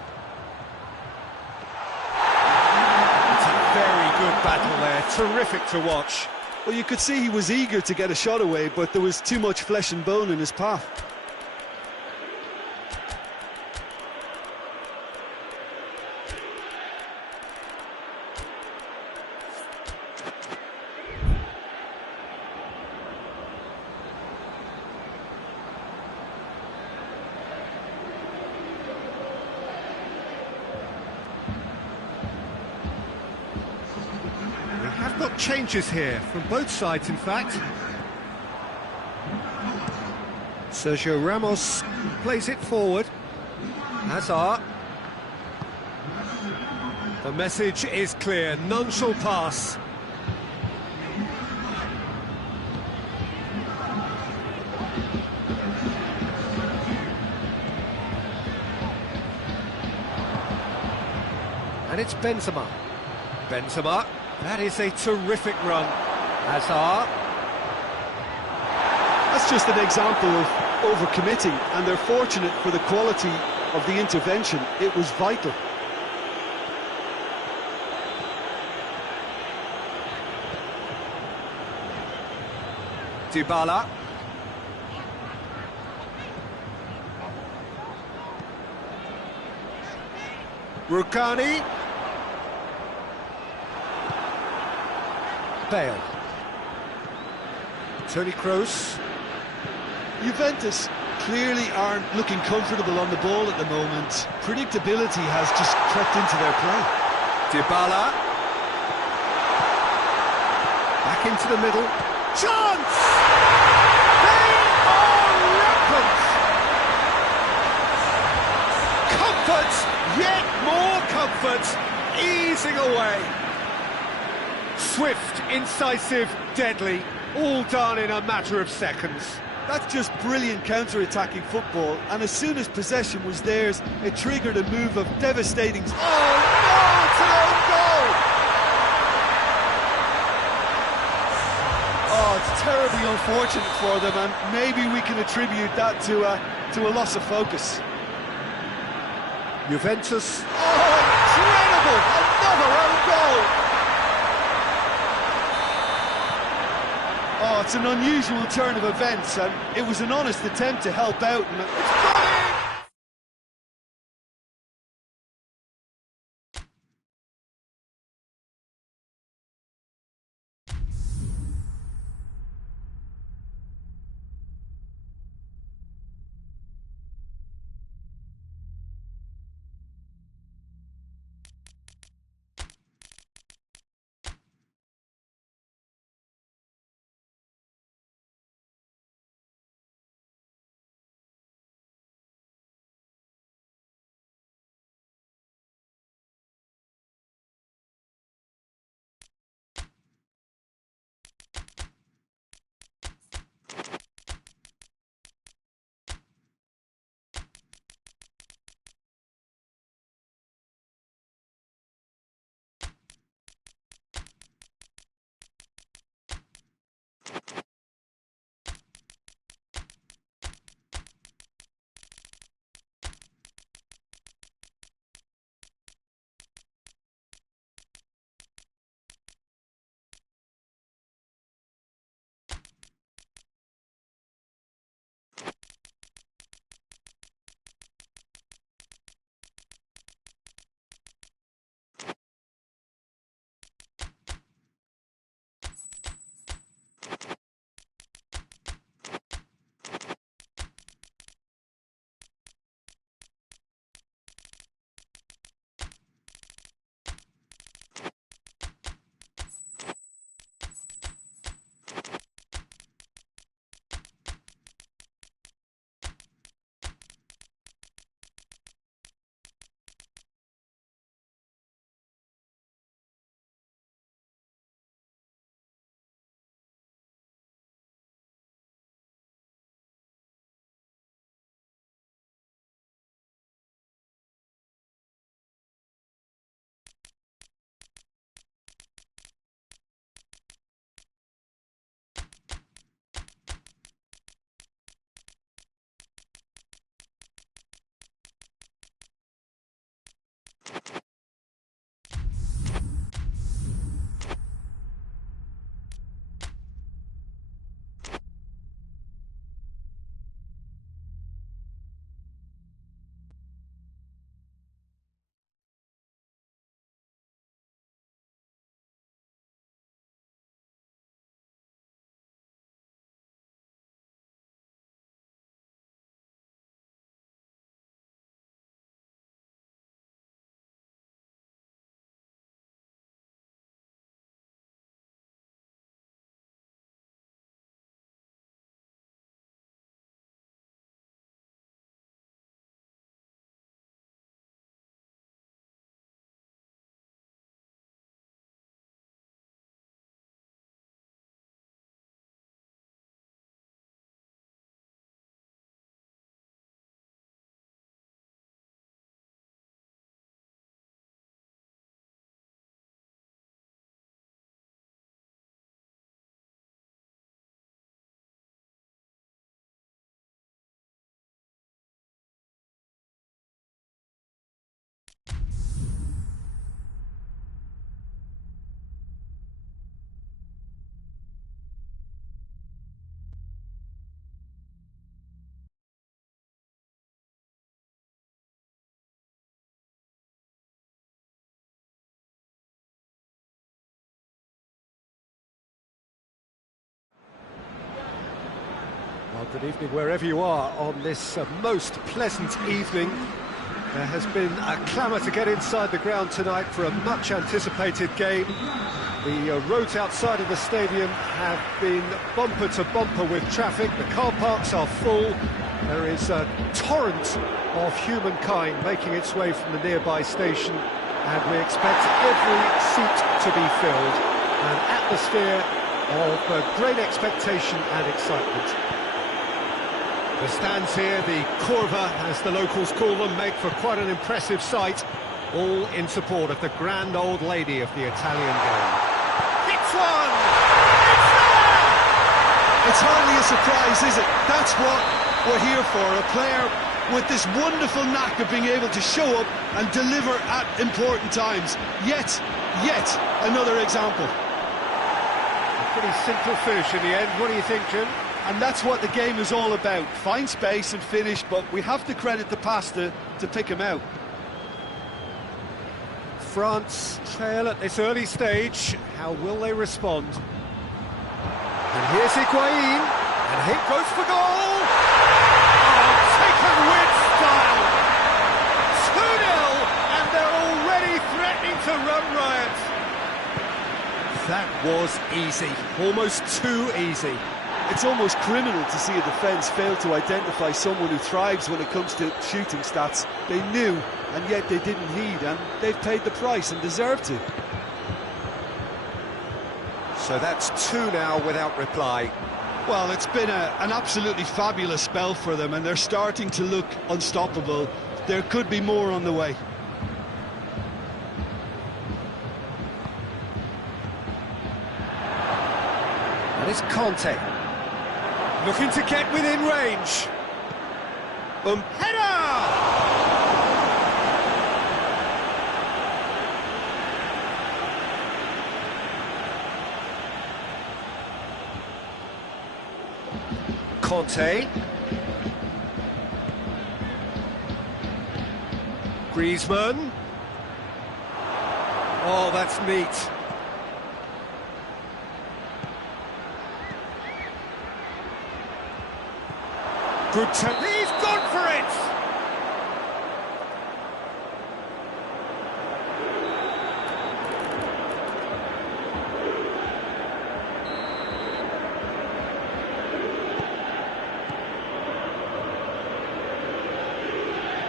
It's a very good battle there, terrific to watch. Well, you could see he was eager to get a shot away, but there was too much flesh and bone in his path. Have got changes here from both sides, in fact. Sergio Ramos plays it forward. Hazard. The message is clear, none shall pass. And it's Benzema. Benzema. That is a terrific run. Hazard. That's just an example of overcommitting, and they're fortunate for the quality of the intervention. It was vital. Dybala. Rukani. Bale. Toni Kroos. Juventus clearly aren't looking comfortable on the ball at the moment. Predictability has just crept into their play. Dybala. Back into the middle. Chance! They are rampant! Comfort, yet more comfort, easing away. Swift, incisive, deadly, all done in a matter of seconds. That's just brilliant counter-attacking football, and as soon as possession was theirs, it triggered a move of devastating... Oh no, it's an own goal! Oh, it's terribly unfortunate for them, and maybe we can attribute that to a loss of focus. Juventus. Oh, incredible! Another own goal! Oh, it's an unusual turn of events, and it was an honest attempt to help out. And it's Well, good evening wherever you are on this most pleasant evening. There has been a clamour to get inside the ground tonight for a much-anticipated game. The roads outside of the stadium have been bumper to bumper with traffic. The car parks are full. There is a torrent of humankind making its way from the nearby station, and we expect every seat to be filled. An atmosphere of great expectation and excitement. The stands here, the curva, as the locals call them, make for quite an impressive sight, all in support of the grand old lady of the Italian game. Hits one! It's there! It's hardly a surprise, is it? That's what we're here for, a player with this wonderful knack of being able to show up and deliver at important times. Yet another example. A pretty simple finish in the end. What do you think, Jim? And that's what the game is all about. Find space and finish, but we have to credit the pasta to pick him out. France trail at this early stage. How will they respond? And here's Higuain, and it goes for goal! Oh, taken with style! 2-0, and they're already threatening to run riot. That was easy, almost too easy. It's almost criminal to see a defence fail to identify someone who thrives when it comes to shooting stats. They knew, and yet they didn't heed, and they've paid the price and deserve to. So that's 2 now without reply. Well, it's been an absolutely fabulous spell for them, and they're starting to look unstoppable. There could be more on the way. And it's Conte. Looking to get within range. Header! Conte. Griezmann. Oh, that's neat. Good turn. He's gone for it!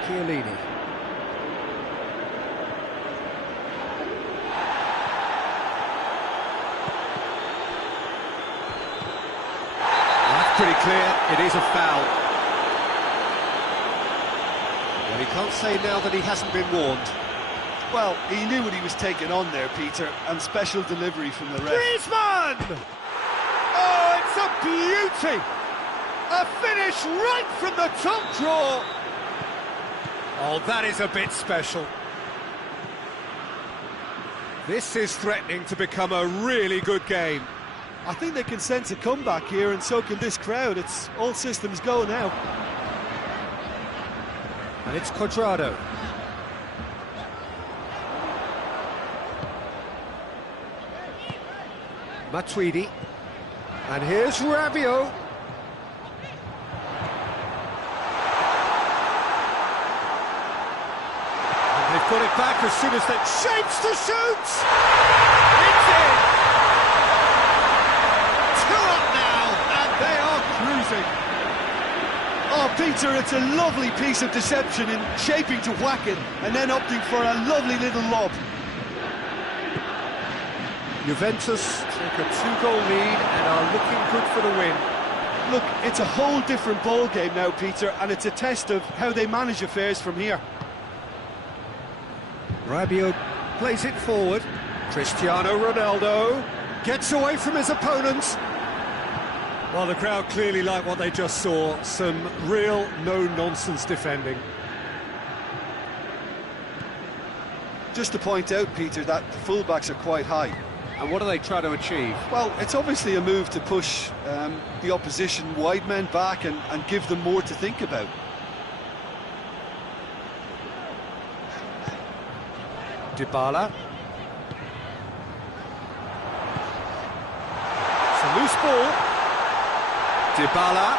Chiellini. That's pretty clear. It is a foul. Well, he can't say now that he hasn't been warned. Well, he knew what he was taking on there, Peter, and special delivery from the ref. Griezmann! Oh, it's a beauty! A finish right from the top drawer! Oh, that is a bit special. This is threatening to become a really good game. I think they can sense a comeback here, and so can this crowd. It's all systems go now. And it's Cuadrado. Matuidi. And here's Rabiot. And they've got it back as soon as that shapes to shoot! It's in! 2 up now, and they are cruising. Oh, Peter, it's a lovely piece of deception in shaping to whack it and then opting for a lovely little lob. Juventus take a 2-goal lead and are looking good for the win. Look, it's a whole different ball game now, Peter, and it's a test of how they manage affairs from here. Rabiot plays it forward. Cristiano Ronaldo gets away from his opponents. Well, the crowd clearly like what they just saw. Some real no-nonsense defending. Just to point out, Peter, that the fullbacks are quite high. And what do they try to achieve? Well, it's obviously a move to push the opposition wide men back and give them more to think about. Dybala. It's a loose ball. Dybala.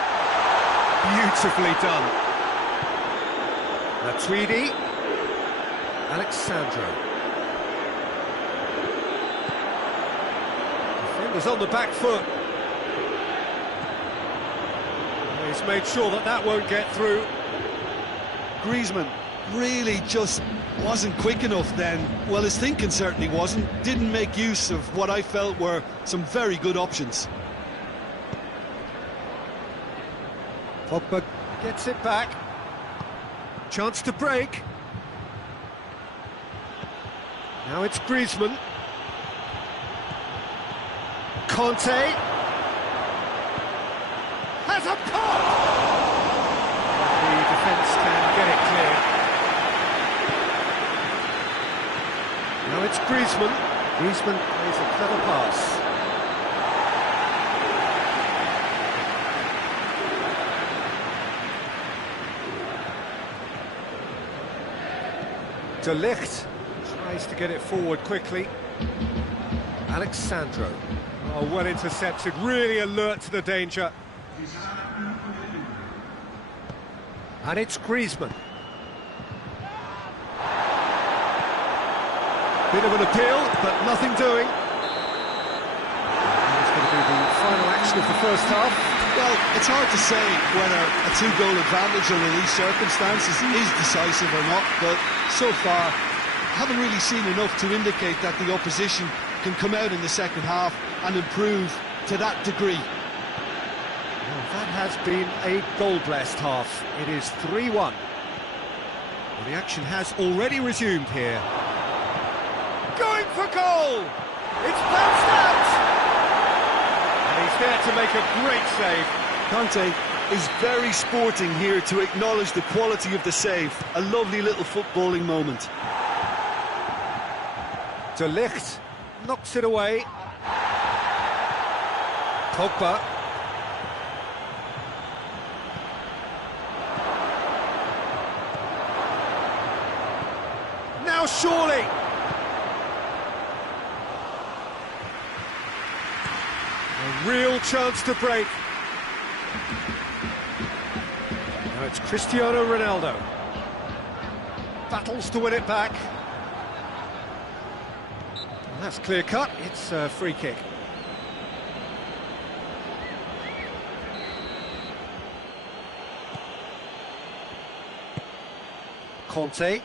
Beautifully done. Tweedy. Alexandro. Defenders on the back foot. He's made sure that that won't get through. Griezmann really just wasn't quick enough then. Well, his thinking certainly wasn't. Didn't make use of what I felt were some very good options. Pogba gets it back. Chance to break. Now it's Griezmann. Conte. Has a pop! The defence can get it clear. Now it's Griezmann. Griezmann plays a clever pass. De Ligt tries to get it forward quickly. Alexandro. Oh, well intercepted, really alert to the danger. And it's Griezmann. Bit of an appeal, but nothing doing. It's going to be the final action of the first half. Well, it's hard to say whether a two-goal advantage under these circumstances is decisive or not, but so far, haven't really seen enough to indicate that the opposition can come out in the second half and improve to that degree. Well, that has been a goal-blessed half. It is 3-1. Well, the action has already resumed here. Going for goal! It's bounced out! And he's there to make a great save. Conte is very sporting here to acknowledge the quality of the save. A lovely little footballing moment. De Ligt knocks it away. Pogba. Now surely. A real chance to break. Now it's Cristiano Ronaldo. Battles to win it back. That's clear cut, it's a free kick. Conte.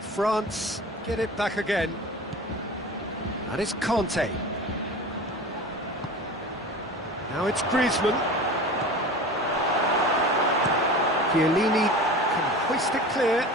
France get it back again. And it's Conte. Now it's Griezmann. Chiellini can hoist it clear.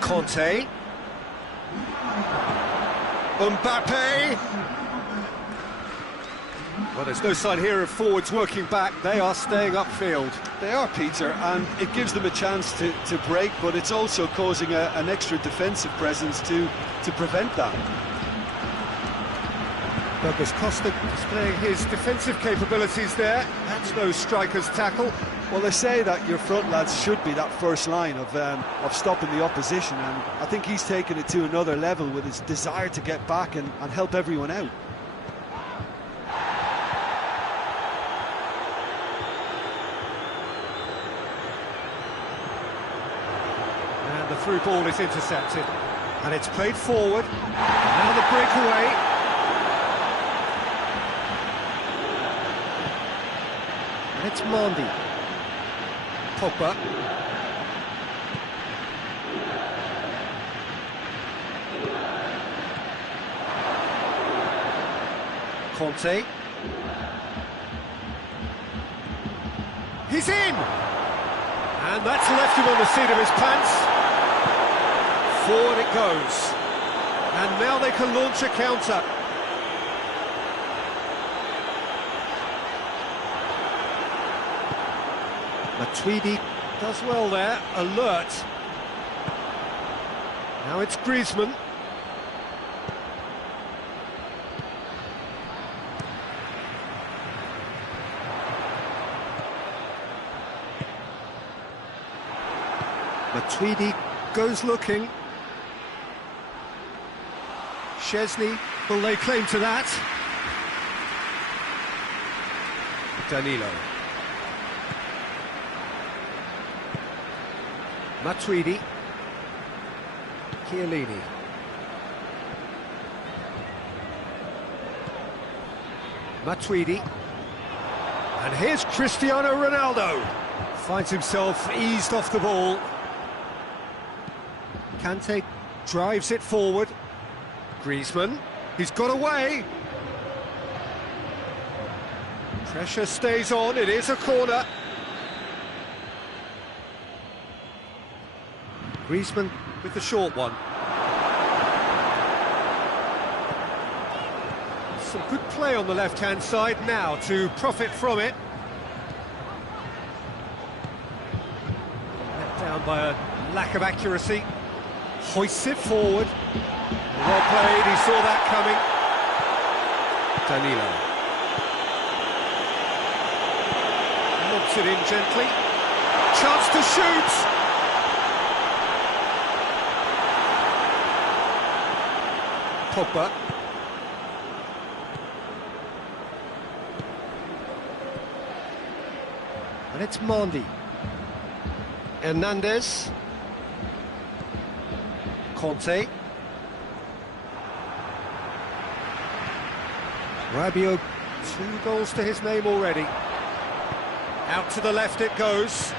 Conte. Mbappe. Well, there's no sign here of forwards working back. They are staying upfield. They are, Peter, and it gives them a chance to break, but it's also causing an extra defensive presence to prevent that. Douglas Costa displaying his defensive capabilities there. That's no striker's tackle. Well, they say that your front lads should be that first line of stopping the opposition, and I think he's taken it to another level with his desire to get back and help everyone out. And the through ball is intercepted. And it's played forward. Now the breakaway. And it's Mondi. Pogba. Conte. He's in! And that's left him on the seat of his pants. Forward it goes. And now they can launch a counter. Matuidi does well there, alert. Now it's Griezmann. Matuidi goes looking. Szczesny will lay claim to that. Danilo. Matuidi. Chiellini. Matuidi. And here's Cristiano Ronaldo. Finds himself eased off the ball. Kante drives it forward. Griezmann, he's got away. Pressure stays on, it is a corner. Griezmann with the short one. Some good play on the left-hand side now to profit from it. Let down by a lack of accuracy. Hoists it forward. Well played, he saw that coming. Danilo. Lobs it in gently. Chance to shoot! Pogba. And it's Mondi. Hernandez. Conte. Rabiot, 2 goals to his name already. Out to the left it goes.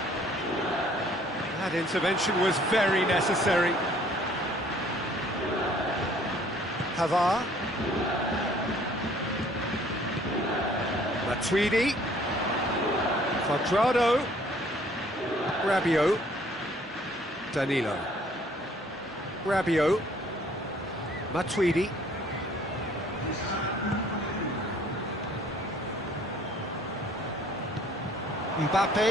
That intervention was very necessary. Pavard. Matuidi. Quadrado. Rabiot. Danilo. Rabiot. Matuidi. Mbappe.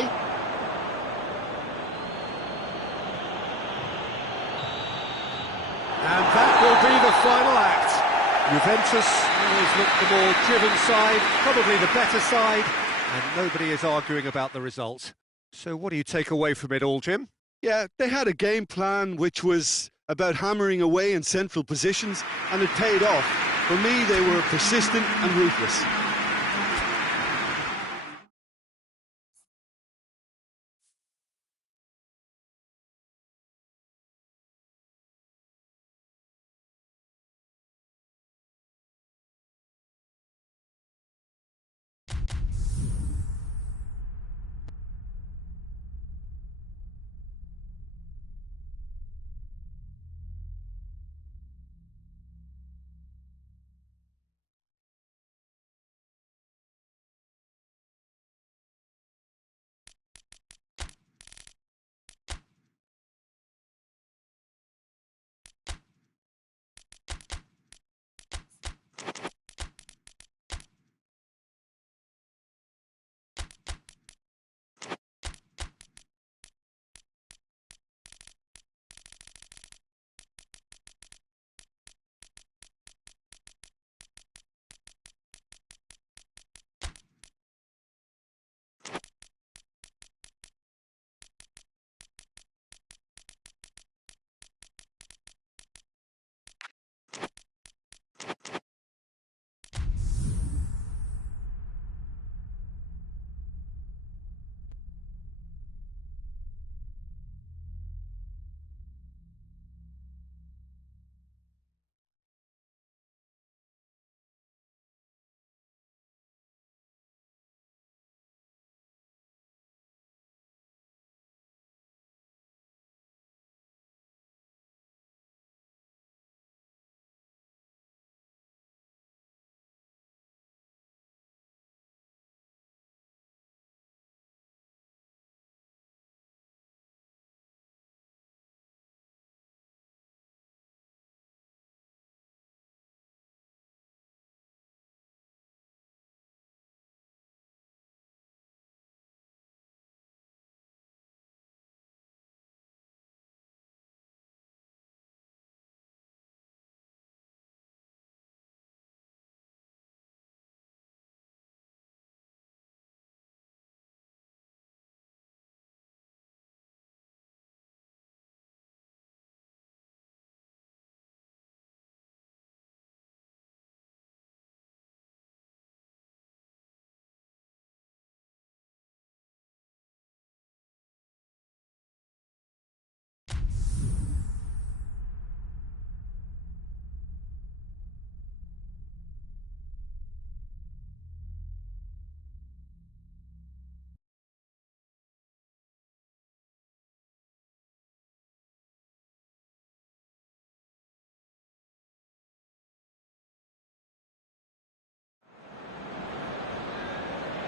And that will be the final act. Juventus always looked the more driven side, probably the better side, and nobody is arguing about the result. So what do you take away from it all, Jim? Yeah, they had a game plan which was about hammering away in central positions, and it paid off. For me, they were persistent and ruthless.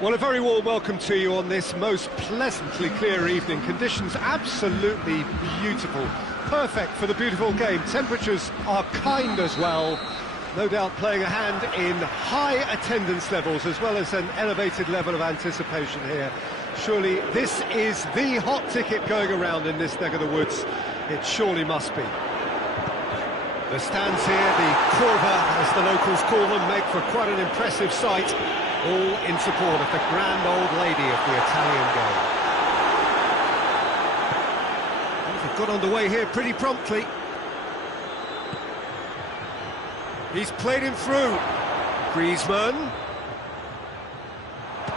Well, a very warm welcome to you on this most pleasantly clear evening. Conditions absolutely beautiful. Perfect for the beautiful game. Temperatures are kind as well. No doubt playing a hand in high attendance levels as well as an elevated level of anticipation here. Surely this is the hot ticket going around in this neck of the woods. It surely must be. The stands here, the curva, as the locals call them, make for quite an impressive sight. All in support of the grand old lady of the Italian game. And they've got underway here pretty promptly. He's played him through. Griezmann.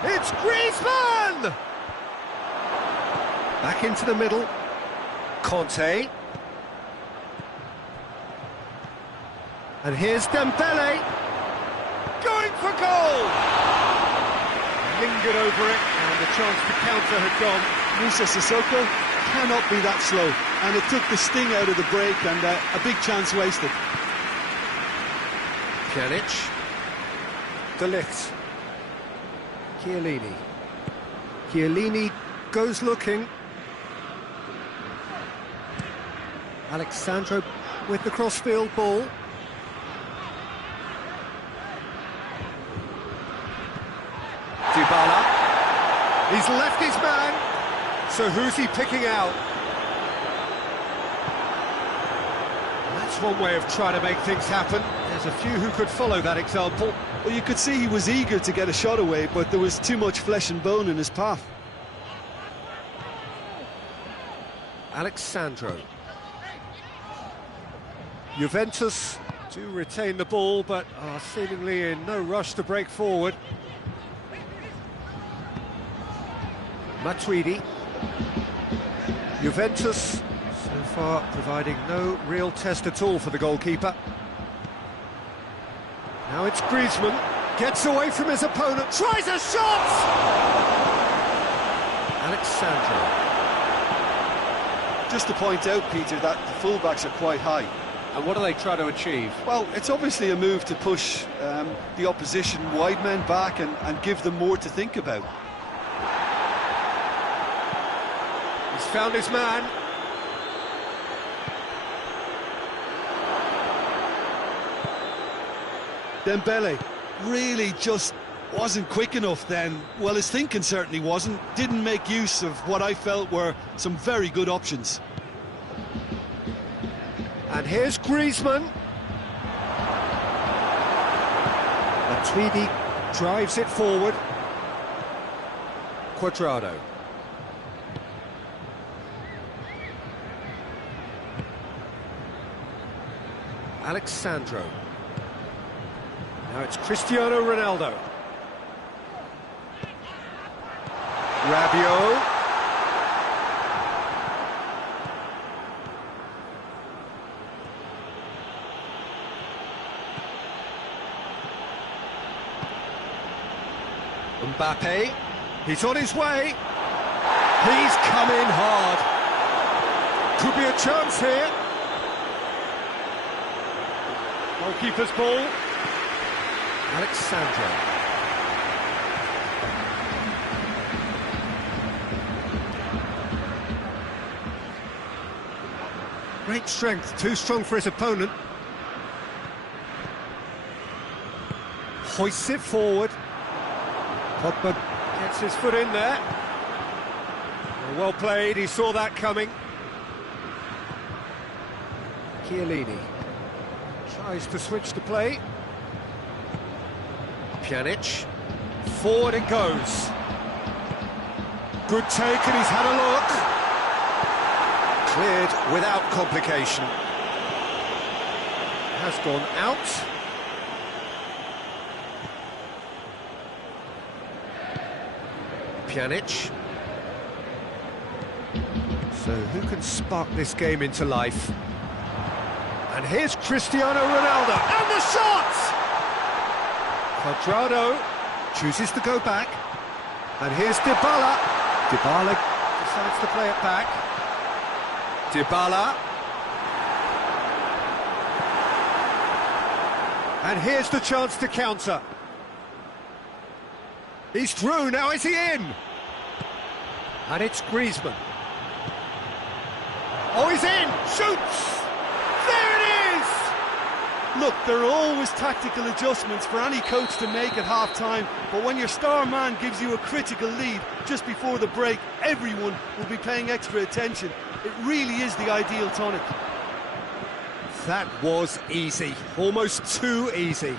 It's Griezmann! Back into the middle. Conte. And here's Dembele. Going for goal! Lingered over it, and the chance to counter had gone. Musa Sissoko cannot be that slow, and it took the sting out of the break, and a big chance wasted. Pjanic. De Ligt. Chiellini. Chiellini goes looking. Alexandro with the crossfield ball. Dybala. He's left his man. So who's he picking out? That's one way of trying to make things happen. There's a few who could follow that example. Well, you could see he was eager to get a shot away, but there was too much flesh and bone in his path. Alexandro. Juventus do retain the ball, but are seemingly in no rush to break forward. Matuidi. Juventus so far providing no real test at all for the goalkeeper. Now it's Griezmann, gets away from his opponent, tries a shot! Alexandro. Just to point out, Peter, that the fullbacks are quite high. And what do they try to achieve? Well, it's obviously a move to push the opposition wide men back and give them more to think about. He's found his man. Dembele really just wasn't quick enough then. Well, his thinking certainly wasn't. Didn't make use of what I felt were some very good options. And here's Griezmann. Matuidi drives it forward. Cuadrado. Alexandro. Now it's Cristiano Ronaldo. Rabiot. Mbappe. He's on his way. He's come in hard. Could be a chance here. Goalkeeper's ball. Alexandro. Great strength, too strong for his opponent. Hoists it forward. Pogba gets his foot in there. Well played, he saw that coming. Chiellini tries to switch the play. Pjanic. Forward it goes. Good take, and he's had a look. Cleared without complication. Has gone out. Pjanic. So who can spark this game into life? And here's Cristiano Ronaldo, and the shot! Cuadrado chooses to go back, and here's Dybala. Dybala decides to play it back. Dybala. And here's the chance to counter. He's through, now is he in? And it's Griezmann. Oh, he's in! Shoots! There it is! Look, there are always tactical adjustments for any coach to make at half-time, but when your star man gives you a critical lead just before the break, everyone will be paying extra attention. It really is the ideal tonic. That was easy, almost too easy.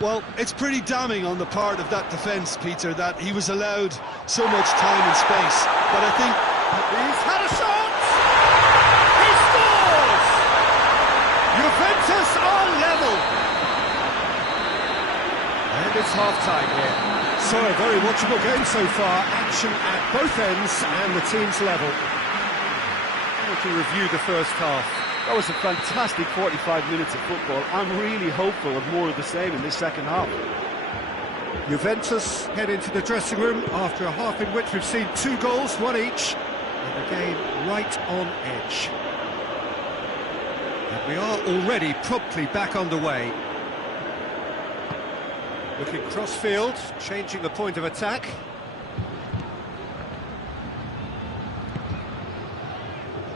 Well, it's pretty damning on the part of that defence, Peter, that he was allowed so much time and space. But I think... He's had a shot! He scores! Juventus are level! And it's half-time here. So, a very watchable game so far. Action at both ends and the team's level. To review the first half. That was a fantastic 45 minutes of football. I'm really hopeful of more of the same in this second half. Juventus head into the dressing room after a half in which we've seen 2 goals, 1 each, and the game right on edge. And we are already promptly back underway. Looking cross-field, changing the point of attack.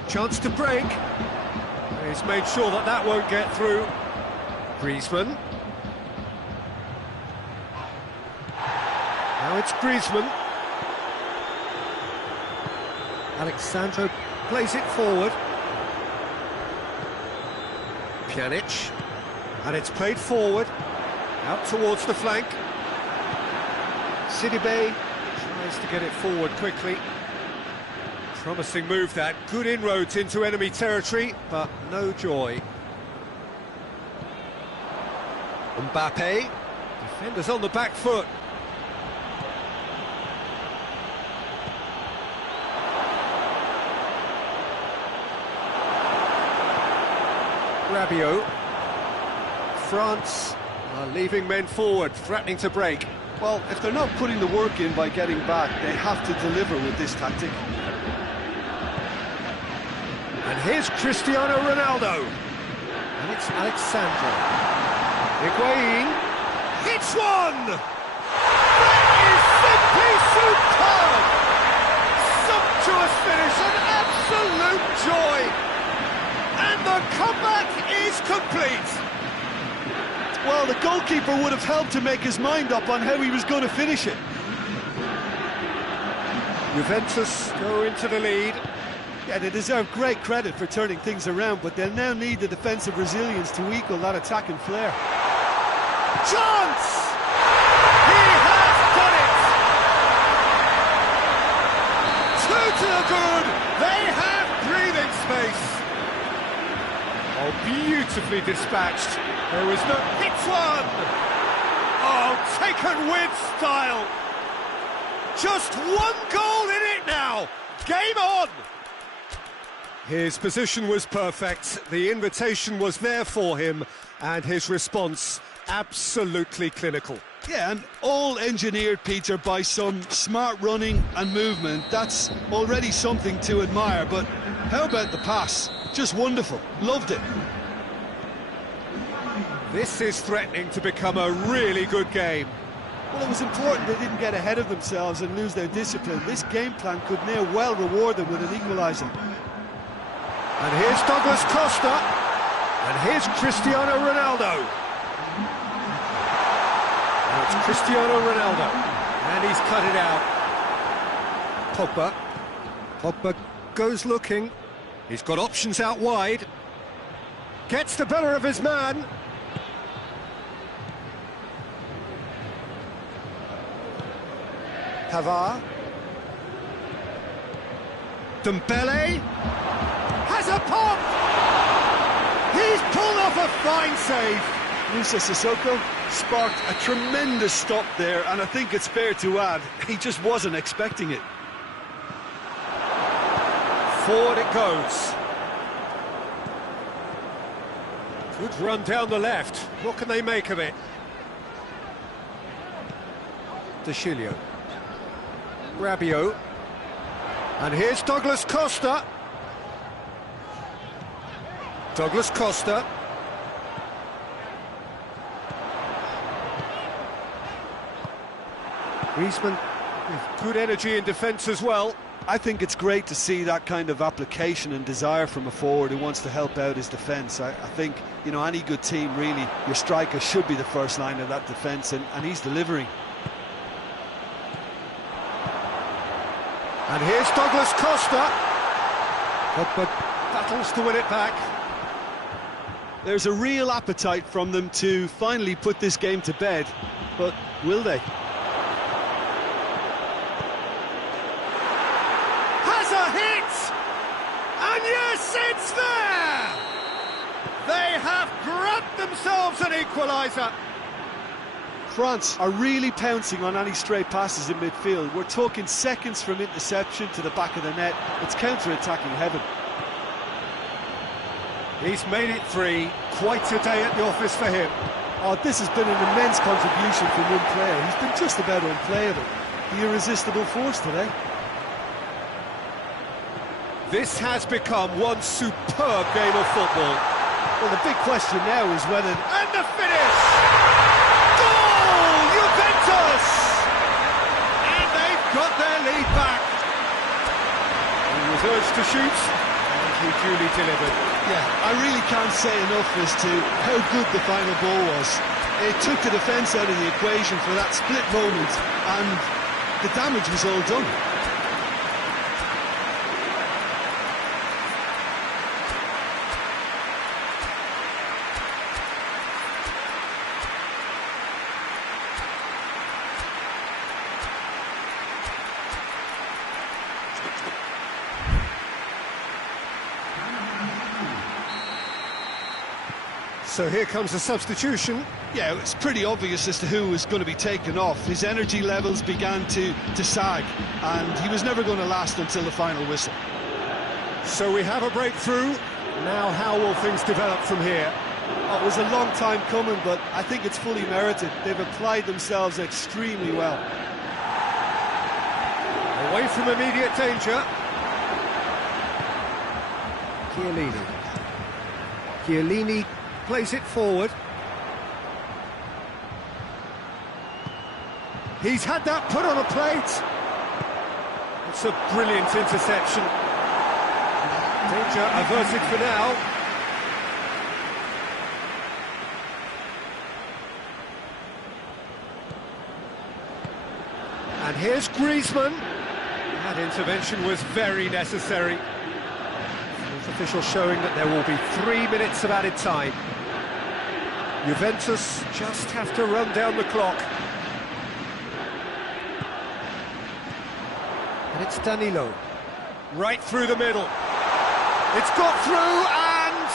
Chance to break. He's made sure that that won't get through. Griezmann. Now it's Griezmann. Alexandro plays it forward. Pjanic. And it's played forward. Out towards the flank. Sidibe tries to get it forward quickly. Promising move that, good inroads into enemy territory, but no joy. Mbappe, defenders on the back foot. Rabiot. France are leaving men forward, threatening to break. Well, if they're not putting the work in by getting back, they have to deliver with this tactic. And here's Cristiano Ronaldo. And it's Alexandro. Higuain hits one! That is simply superb! Sumptuous finish, an absolute joy! And the comeback is complete! Well, the goalkeeper would have helped to make his mind up on how he was going to finish it. Juventus go into the lead. Yeah, they deserve great credit for turning things around, but they'll now need the defensive resilience to equal that attacking flair. Chance! He has done it! Two to the good! They have breathing space! Oh, beautifully dispatched. There was no... Hits one! Oh, taken with style! Just 1 goal in it now! Game on! His position was perfect, the invitation was there for him, and his response absolutely clinical. Yeah, and all engineered, Peter, by some smart running and movement. That's already something to admire, but how about the pass? Just wonderful, loved it. This is threatening to become a really good game. Well, it was important they didn't get ahead of themselves and lose their discipline. This game plan could now well reward them with an equaliser. And here's Douglas Costa. And here's Cristiano Ronaldo. And it's Cristiano Ronaldo. And he's cut it out. Pogba. Pogba goes looking. He's got options out wide. Gets the better of his man. Pavard. Dembele has a pop! He's pulled off a fine save! Musa Sissoko sparked a tremendous stop there, and I think it's fair to add, he just wasn't expecting it. Forward it goes. Good run down the left. What can they make of it? De Chilio. Rabiot. And here's Douglas Costa. Douglas Costa. Griezmann with good energy in defence as well. I think it's great to see that kind of application and desire from a forward who wants to help out his defence. I think, you know, any good team, really, your striker should be the first line of that defence, and he's delivering. And here's Douglas Costa. But battles to win it back. There's a real appetite from them to finally put this game to bed, but will they? Has a hit! And yes, it's there! They have grabbed themselves an equaliser. France are really pouncing on any stray passes in midfield. We're talking seconds from interception to the back of the net. It's counter-attacking heaven. He's made it 3. Quite a day at the office for him. Oh, this has been an immense contribution from one player. He's been just about unplayable. The irresistible force today. This has become one superb game of football. Well, the big question now is whether... And the finish! Goal! Juventus! And they've got their lead back. He was urged to shoot, and he duly delivered. Yeah, I really can't say enough as to how good the final ball was. It took the defence out of the equation for that split moment, and the damage was all done. So here comes a substitution. Yeah, it's pretty obvious as to who was going to be taken off. His energy levels began to sag, and he was never going to last until the final whistle. So we have a breakthrough. Now how will things develop from here? Oh, it was a long time coming, but I think it's fully merited. They've applied themselves extremely well. Away from immediate danger. Chiellini plays it forward. He's had that put on a plate. It's a brilliant interception. Danger averted for now. And here's Griezmann. That intervention was very necessary. Official showing that there will be 3 minutes of added time. Juventus just have to run down the clock. And it's Danilo. Right through the middle. It's got through and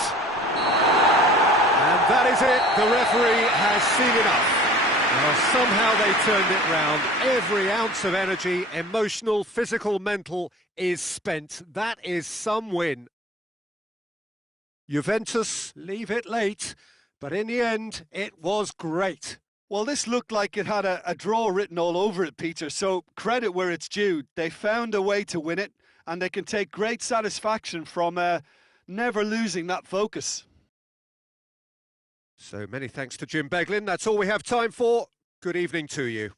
that is it. The referee has seen enough. Well, somehow they turned it round. Every ounce of energy, emotional, physical, mental, is spent. That is some win. Juventus leave it late, but in the end, it was great. Well, this looked like it had a draw written all over it, Peter, so credit where it's due. They found a way to win it, and they can take great satisfaction from never losing that focus. So many thanks to Jim Beglin. That's all we have time for. Good evening to you.